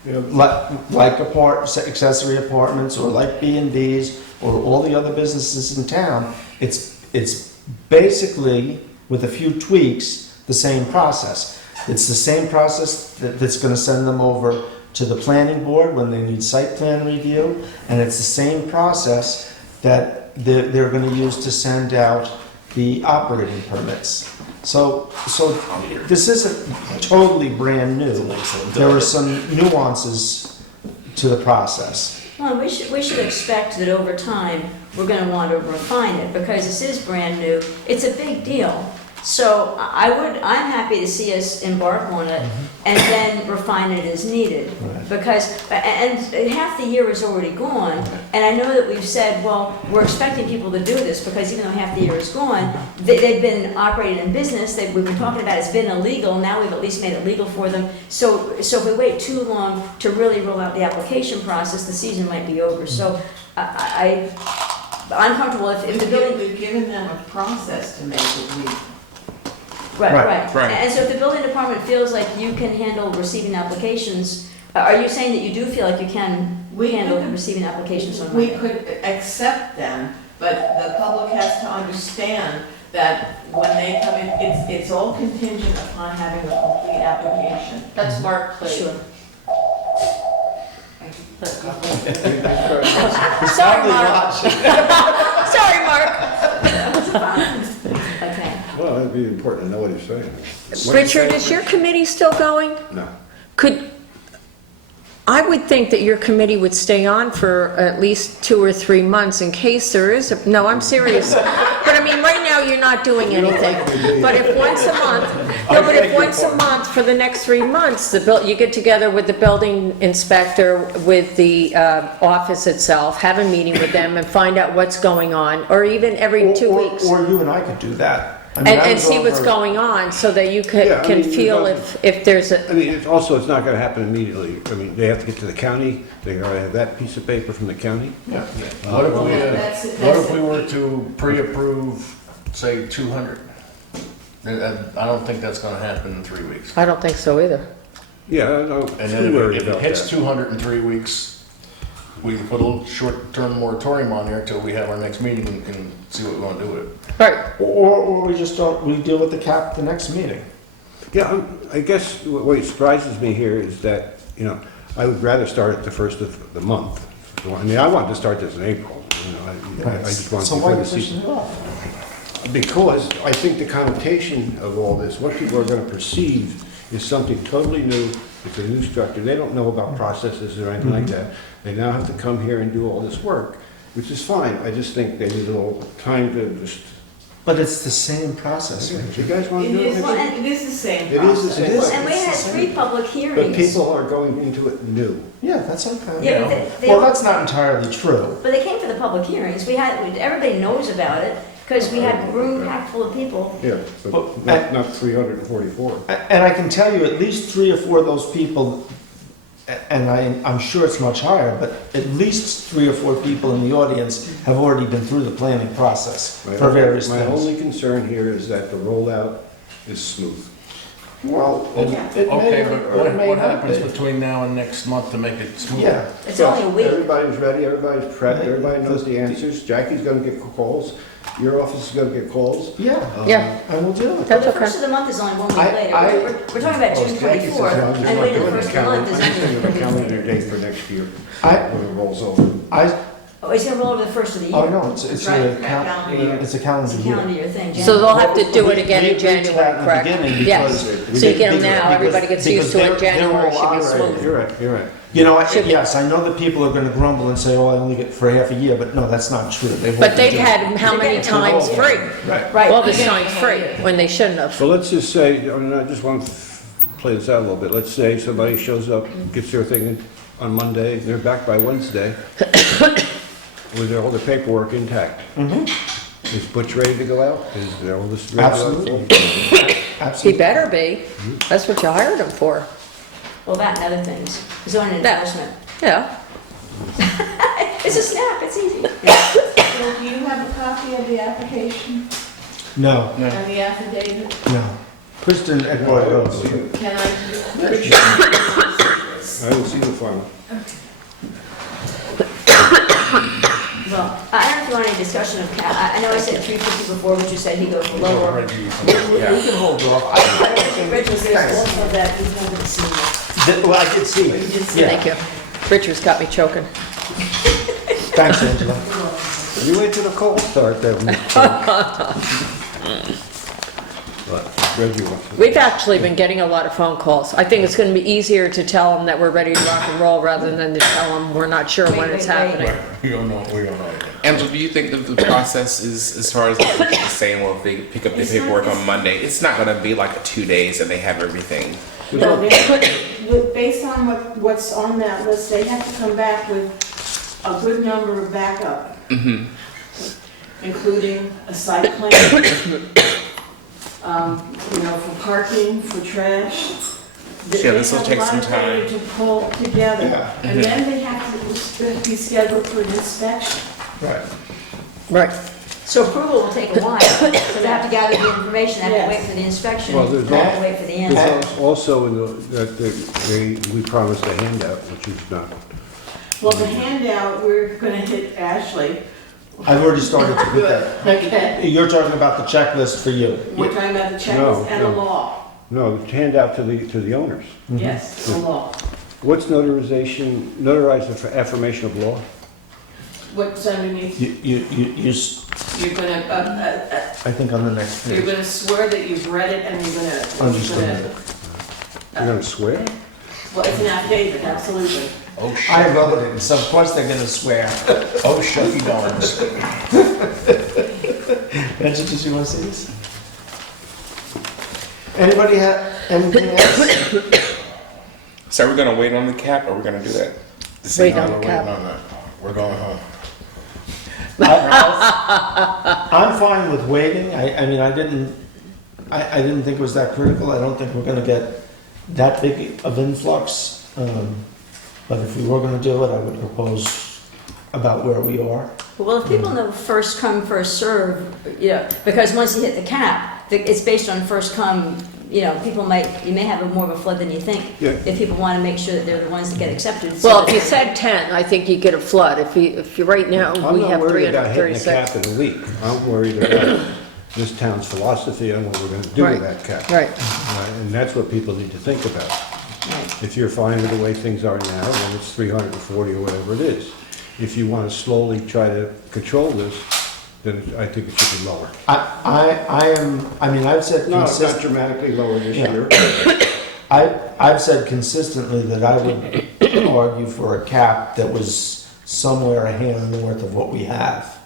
like accessory apartments, or like B&Bs, or all the other businesses in town. It's basically, with a few tweaks, the same process. It's the same process that's going to send them over to the planning board when they need site plan review, and it's the same process that they're going to use to send out the operating permits. So this isn't totally brand new. There are some nuances to the process. Well, we should expect that over time, we're gonna want to refine it, because this is brand new, it's a big deal. So I'm happy to see us embark on it and then refine it as needed. Because, and half the year is already gone, and I know that we've said, well, we're expecting people to do this, because even though half the year is gone, they've been operating in business, we've been talking about it's been illegal, now we've at least made it legal for them. So if we wait too long to really roll out the application process, the season might be over. So I'm comfortable if the building... We've given them a process to make it legal. Right. And so if the building department feels like you can handle receiving applications, are you saying that you do feel like you can handle receiving applications on We Monday? could accept them, but the public has to understand that when they come in, it's all contingent upon having a complete application. That's Mark Clay. Sure. Sorry, Mark. Sorry, Mark. Okay. Well, it'd be important to know what he's saying. Richard, is your committee still going? No. I would think that your committee would stay on for at least 2 or 3 months in case there is no, I'm serious. But I mean, right now, you're not doing anything. But if once a month for the next 3 months, you get together with the building inspector, with the office itself, have a meeting with them and find out what's going on, or even every 2 weeks. Or you and I could do that. I mean, And see what's going on, so that you can feel if there's a... I mean, it's not going to happen immediately. I mean, they have to get to the county, they gotta have that piece of paper from the county. Yeah. What if we were to pre-approve, say, 200? I don't think that's gonna happen in 3 weeks. I don't think so either. Yeah, I know. And then if it hits 200 in 3 weeks, we can put a little short-term moratorium on there until we have our next meeting and see what we want to do with it. Right. Or we just we deal with the cap at the next meeting. Yeah, I guess what surprises me here is that, I would rather start at the first of the month. I mean, I wanted to start this in April. I just wanted So to why are you see. pushing it off? Because I think the connotation of all this, what people are going to perceive is something totally new. It's a new structure. They don't know about processes or anything like that. They now have to come here and do all this work, which is fine. I just think they need a little time to just... But it's the same process. You guys want to do it? It is the same It is the process. same. Well, and we had 3 public But hearings. people are going into it new. Yeah, that's okay. Yeah, but Well, that's not entirely true. But they came for the public hearings. Everybody knows about it. because we had room packed full of people. Yeah, but not 344. And I can tell you at least 3 or 4 of those people, and I'm sure it's much higher, but at least 3 or 4 people in the audience have already been through the planning process for various My things. only concern here is that the rollout is smooth. Well, it may Okay, or but it may what not happens be. between now and next month to make it smooth? Yeah. It's only a week. Everybody's ready, everybody's prepped, everybody knows the answers. Jackie's gonna get calls, your office is gonna get calls. Yeah. Yeah. I will do it. That's The okay. first of the month is only 1 week I- later. I- We're talking about June Jackie says, 24th, I'm just and not wait, the doing first a of the month calendar, is I'm just only doing a calendar date for next year, I, when it rolls over. Oh, it's gonna roll over the first of the year. oh no, it's Right, a calendar year. it's a calendar It's a year. calendar year thing. So they'll have to do it We again in agreed to that January, in the correct? beginning Yes. because- So you get them because- now, everybody gets used to it, because they're January all should be operating. smooth. You're right. You know, Should be. yes, I know that people are gonna grumble and say, oh, I only get for half a year, but no, that's not true. They won't But be they've doing had it. how many times free? Right. Right. All this you get time the whole free, year. when they shouldn't have. So let's just say, I mean, I just want to play this out a little bit. Let's say somebody shows up, gets their thing in on Monday, they're back by Wednesday with all the paperwork intact. Is Butch ready to go out? Is there all this ready to go out? Absolutely. He Absolutely. better be. That's what you hired him for. Well, that and other things. Zoning That- enforcement. Yeah. It's a snap, it's easy. So do you have a copy of the application No, and the affidavit? no. Kristen Eckroyd Rhodes. Can I? I will see the final. Well, I don't know if you want any discussion of, I know I said 350 before, but you said he goes lower. We can hold off. I don't think Rich was Thanks. also that he's never seen it. Well, I did see it. Yeah. Thank you. Richard's got me choking. Thanks, Angela. You wait till the cold start then. Reggie wants to. We've actually been getting a lot of phone calls. I think it's gonna be easier to tell them that we're ready to rock and roll rather than to tell them we're not sure when it's happening. We don't know anything. Angela, do you think that the process is, as far as like saying, well, if they pick up their paperwork on Monday, it's not gonna be like 2 days and they have everything? No, based on what's on that list, they have to come back with a good number of backup, including a site plan, for parking, for trash. Yeah, this will take some They have a lot of data to pull together, and then they have to be scheduled for an inspection. Right. Right. So approval will take a while, so they have to gather the information, they have to wait for the inspection, Well, they there's have to wait for the answer. There's also in that we promised a handout, which is not. Well, the handout, we're gonna hit Ashley. I've already started to put that. Okay. You're talking about the checklist for you. We're talking about the No, checklist and the no. law. No, the handout to the owners. Yes, the law. What's notarization, notarized affirmation of law? What's underneath, You're you're gonna, I think on the next you're page. gonna swear that you've read it and you're Understood. You're gonna swear? well, it's an affidavit, absolutely. Oh, I wrote it, so of course they're gonna swear. Oh, shucky darns. Angela, did you want to see this? Anybody have anything else? So are we gonna wait on the cap, or are we gonna do that? Wait No, on we're the waiting cap. on that. We're going home. I'm fine with waiting. I mean, I didn't think it was that critical. I don't think we're gonna get that big of influx. But if we were gonna do it, I would propose about where we are. Well, if people know first come, first serve, because once you hit the cap, it's based on first come, you may have more of a flood than you think. Yeah. If people want to make sure that they're the ones that get accepted. Well, if you said 10, I think you get a flood. If you right now, I'm we not have worried about hitting the 336. cap in a week. I'm worried about this town's philosophy on what we're gonna do Right. with that cap. Right. And that's what people need to think about. Right. If you're fine with the way things are now, then it's 340 or whatever it is. If you want to slowly try to control this, then I think it should be lower. I've said No, it's not consistent, dramatically lower this Yeah. year. I've said consistently that I would argue for a cap that was somewhere a hand north of what we have.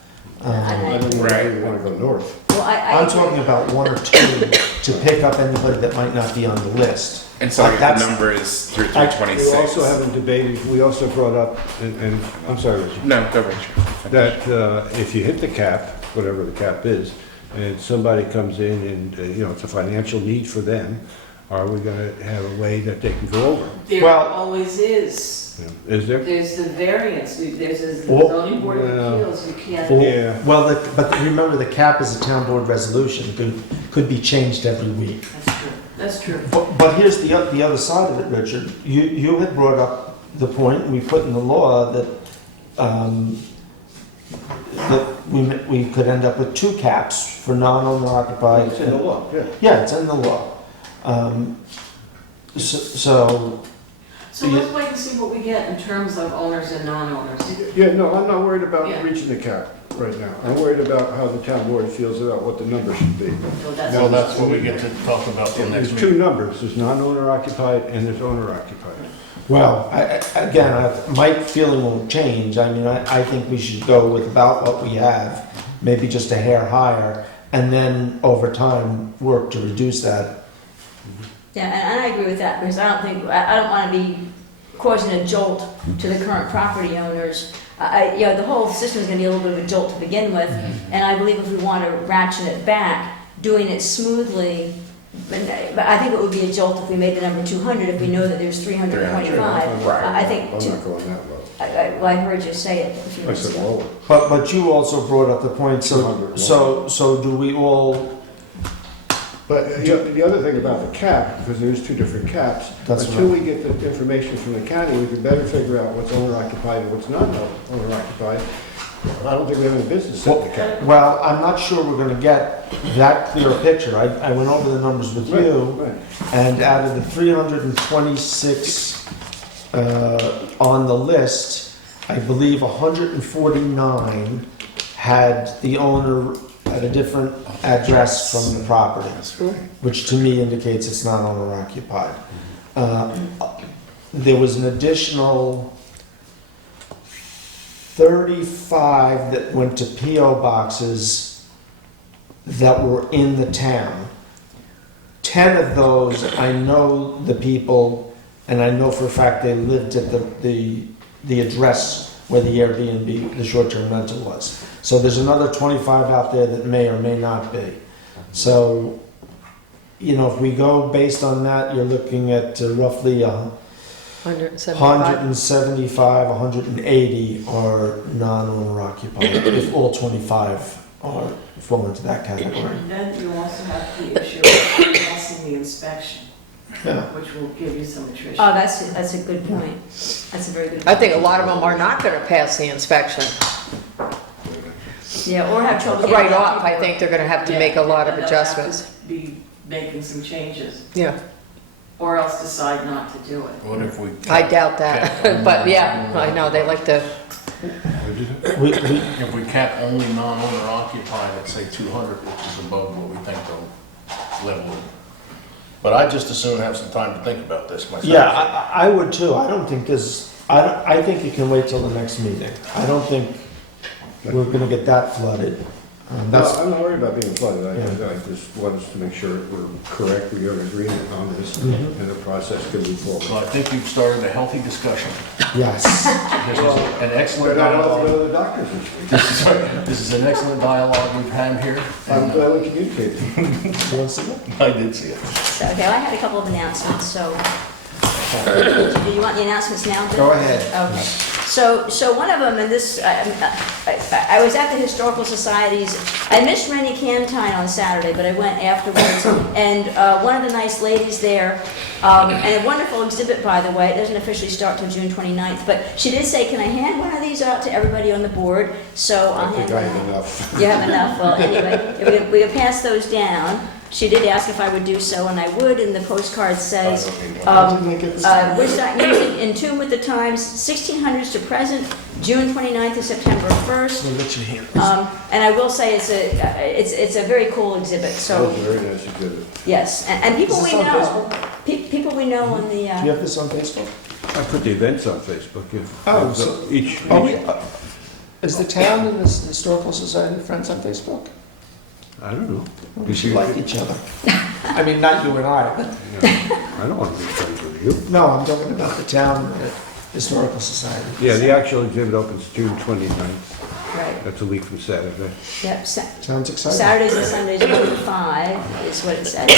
I don't know where you want to go north. Well, I'm talking about one or two to pick up anybody that might not be on the list. And so the number is through We 26. also haven't debated, we also brought up, and I'm sorry, Richard. No, go Richard. That if you hit the cap, whatever the cap is, and somebody comes in and, it's a financial need for them, are we going to have a way that they can go over? There always is. Is there? There's the variance, there's a Well, zoning board of appeals, you can't. Yeah. Well, but remember, the cap is a town board resolution, could be changed every week. That's true, that's true. But here's the other side of it, Richard. You had brought up the point, we put in the law that, that we could end up with 2 caps for non-owner occupied. It's in the law, yeah. Yeah, it's in the law. So let's wait and see what we get in terms of owners and non-owners. Yeah, no, I'm not worried about Yeah. reaching the cap right now. I'm worried about how the town board feels about what the number should be. Well, that's what we get to talk about till next There's week. 2 numbers, there's non-owner occupied and there's owner occupied. Well, my feeling won't change. I mean, I think we should go with about what we have, maybe just a hair higher, and then over time, work to reduce that. Yeah, and I agree with that, because I don't want to be causing a jolt to the current property owners. The whole system is going to be a little bit of a jolt to begin with, and I believe if we want to ratchet it back, doing it smoothly, but I think it would be a jolt if we made the number 200, if we know that there's 325. I think, I'm not going that low. I heard you say it a few I minutes said ago. lower. But you also brought up the point, so do we all? But the other thing about the cap, because there's 2 different caps, That's until right. we get the information from the county, we can better figure out what's owner occupied and what's not owner occupied. I don't think we have any business setting the cap. Well, I'm not sure we're gonna get that clear a picture. I went over the numbers with you, Right. and out of the 326 on the list, I believe 149 had the owner at a different address from the property, which to me indicates it's not owner occupied. There was an additional 35 that went to PO boxes that were in the town. 10 of those, I know the people, and I know for a fact they lived at the address where the Airbnb, the short-term rental was. So there's another 25 out there that may or may not be. So, if we go based on that, you're looking at roughly 175, 180 are non-owner occupied, if all 25 fall into that category. And then you also have the issue of passing the inspection, Yeah. which will give you some attrition. Oh, that's a good point. That's a very good point. I think a lot of them are not going to pass the inspection. Yeah, or have trouble getting Right that off, I paperwork. think they're going to have to make a lot of And they'll have to adjustments. Be making some changes, Yeah, or else decide not to do it. What if we? I doubt that, but yeah, I know, they like to, If we cap only non-owner occupied at say 200, which is above what we think the level is. But I just as soon have some time to think about this myself. Yeah, I would too. I don't think I think you can wait till the next meeting. I don't think we're gonna get that flooded. No, I'm not worried about being flooded. I just want us to make sure we're correct, we are in agreement on this, and the process can move So forward. I think you've started a healthy discussion. Yes. This is an excellent But I don't dialogue. go to the doctors this week. This is an excellent dialogue we've had here. I'm glad we communicated. I did see it. So, okay, well, I had a couple of announcements, so. Do you want the announcements now, Bill? Go ahead. Okay. So one of them, and this, I was at the Historical Society's, I missed Rennie Cantine on Saturday, but I went afterwards, and one of the nice ladies there, and a wonderful exhibit, by the way, it doesn't officially start till June 29th, but she did say, can I hand one of these out to everybody on the board? So I'll I think hand I one have out. enough. You have enough? Well, anyway, we can pass those down. She did ask if I would do so, and I would, and the postcard says, Woodstock music in tune with the times, 1600s to present, June 29th to September 1st. We'll let you hand And I will say it's a very cool exhibit, That so, was a very nice exhibit. yes. And people Is we this on know, people we know on the, Do you have this on Facebook? I put the events on Facebook. Oh, so- Each, Oh, Is the town and the Historical Society friends on Facebook? I don't know. We should like each other. I mean, not you and I, but, I don't want to be friends with you. no, I'm talking about the town and the Historical Society. Yeah, the actual exhibit opens June 29th. Right, That's a week from Saturday. yep. Sounds exciting. Saturdays and Sundays, 1 to 5 is what it says.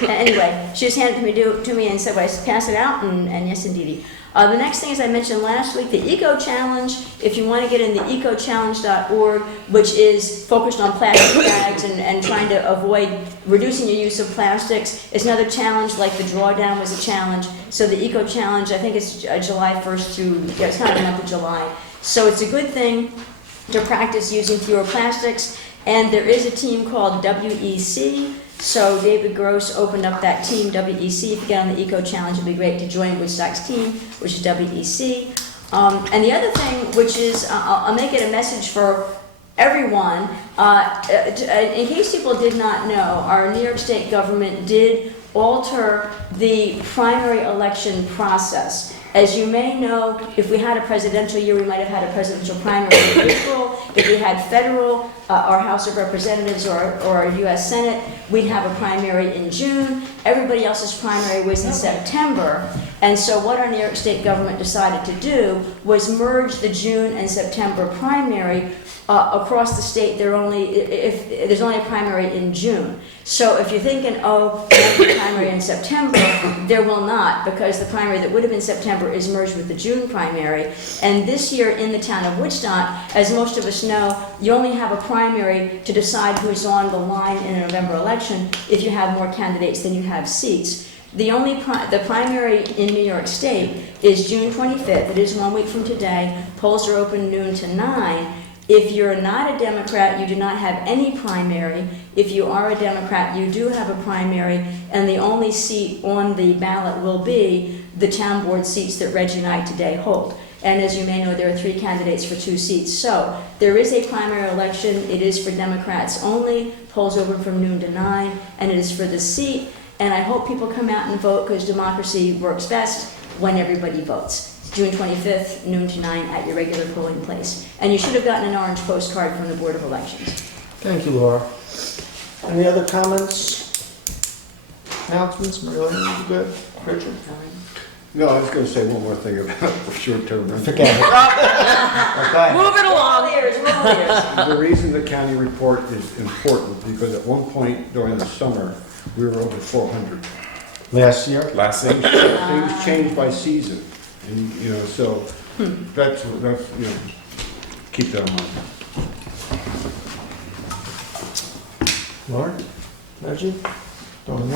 So, anyway, she just handed it to me and said, well, I pass it out, and yes, indeedy. The next thing, as I mentioned last week, the Eco Challenge. If you want to get in the ecochallenge.org, which is focused on plastic bags and trying to avoid reducing your use of plastics. It's another challenge, like the drawdown was a challenge. So the Eco Challenge, I think it's July 1st through, yeah, it's kind of the month of July. So it's a good thing to practice using fewer plastics. And there is a team called WEC. So David Gross opened up that team, WEC. If you get on the Eco Challenge, it'd be great to join Woodstock's team, which is WEC. And the other thing, which is, I'll make it a message for everyone, in case people did not know, our New York State government did alter the primary election process. As you may know, if we had a presidential year, we might have had a presidential primary in April. If we had federal, or House of Representatives or U.S. Senate, we'd have a primary in June. Everybody else's primary was in September. And so what our New York State government decided to do was merge the June and September primary. Across the state, there's only a primary in June. So if you're thinking, oh, there'll be a primary in September, there will not, because the primary that would have been September is merged with the June primary. And this year in the town of Woodstock, as most of us know, you only have a primary to decide who's on the line in a November election if you have more candidates than you have seats. The primary in New York State is June 25th. It is 1 week from today. Polls are open noon to 9. If you're not a Democrat, you do not have any primary. If you are a Democrat, you do have a primary, and the only seat on the ballot will be the town board seats that Reggie and I today hold. And as you may know, there are 3 candidates for 2 seats. So there is a primary election. It is for Democrats only. Polls open from noon to 9, and it is for the seat. And I hope people come out and vote, because democracy works best when everybody votes. June 25th, noon to 9 at your regular polling place. And you should have gotten an orange postcard from the Board of Elections. Thank you, Laura. Any other comments? Announcements? Maria, you good? Richard? No, I was going to say one more thing about short-term rental. Forget it. Okay. Move it along. The reason the county report is important, because at one point during the summer, we were over 400. Last year? Things change by season, and, so that's, keep that in mind. Laura? Reggie? Going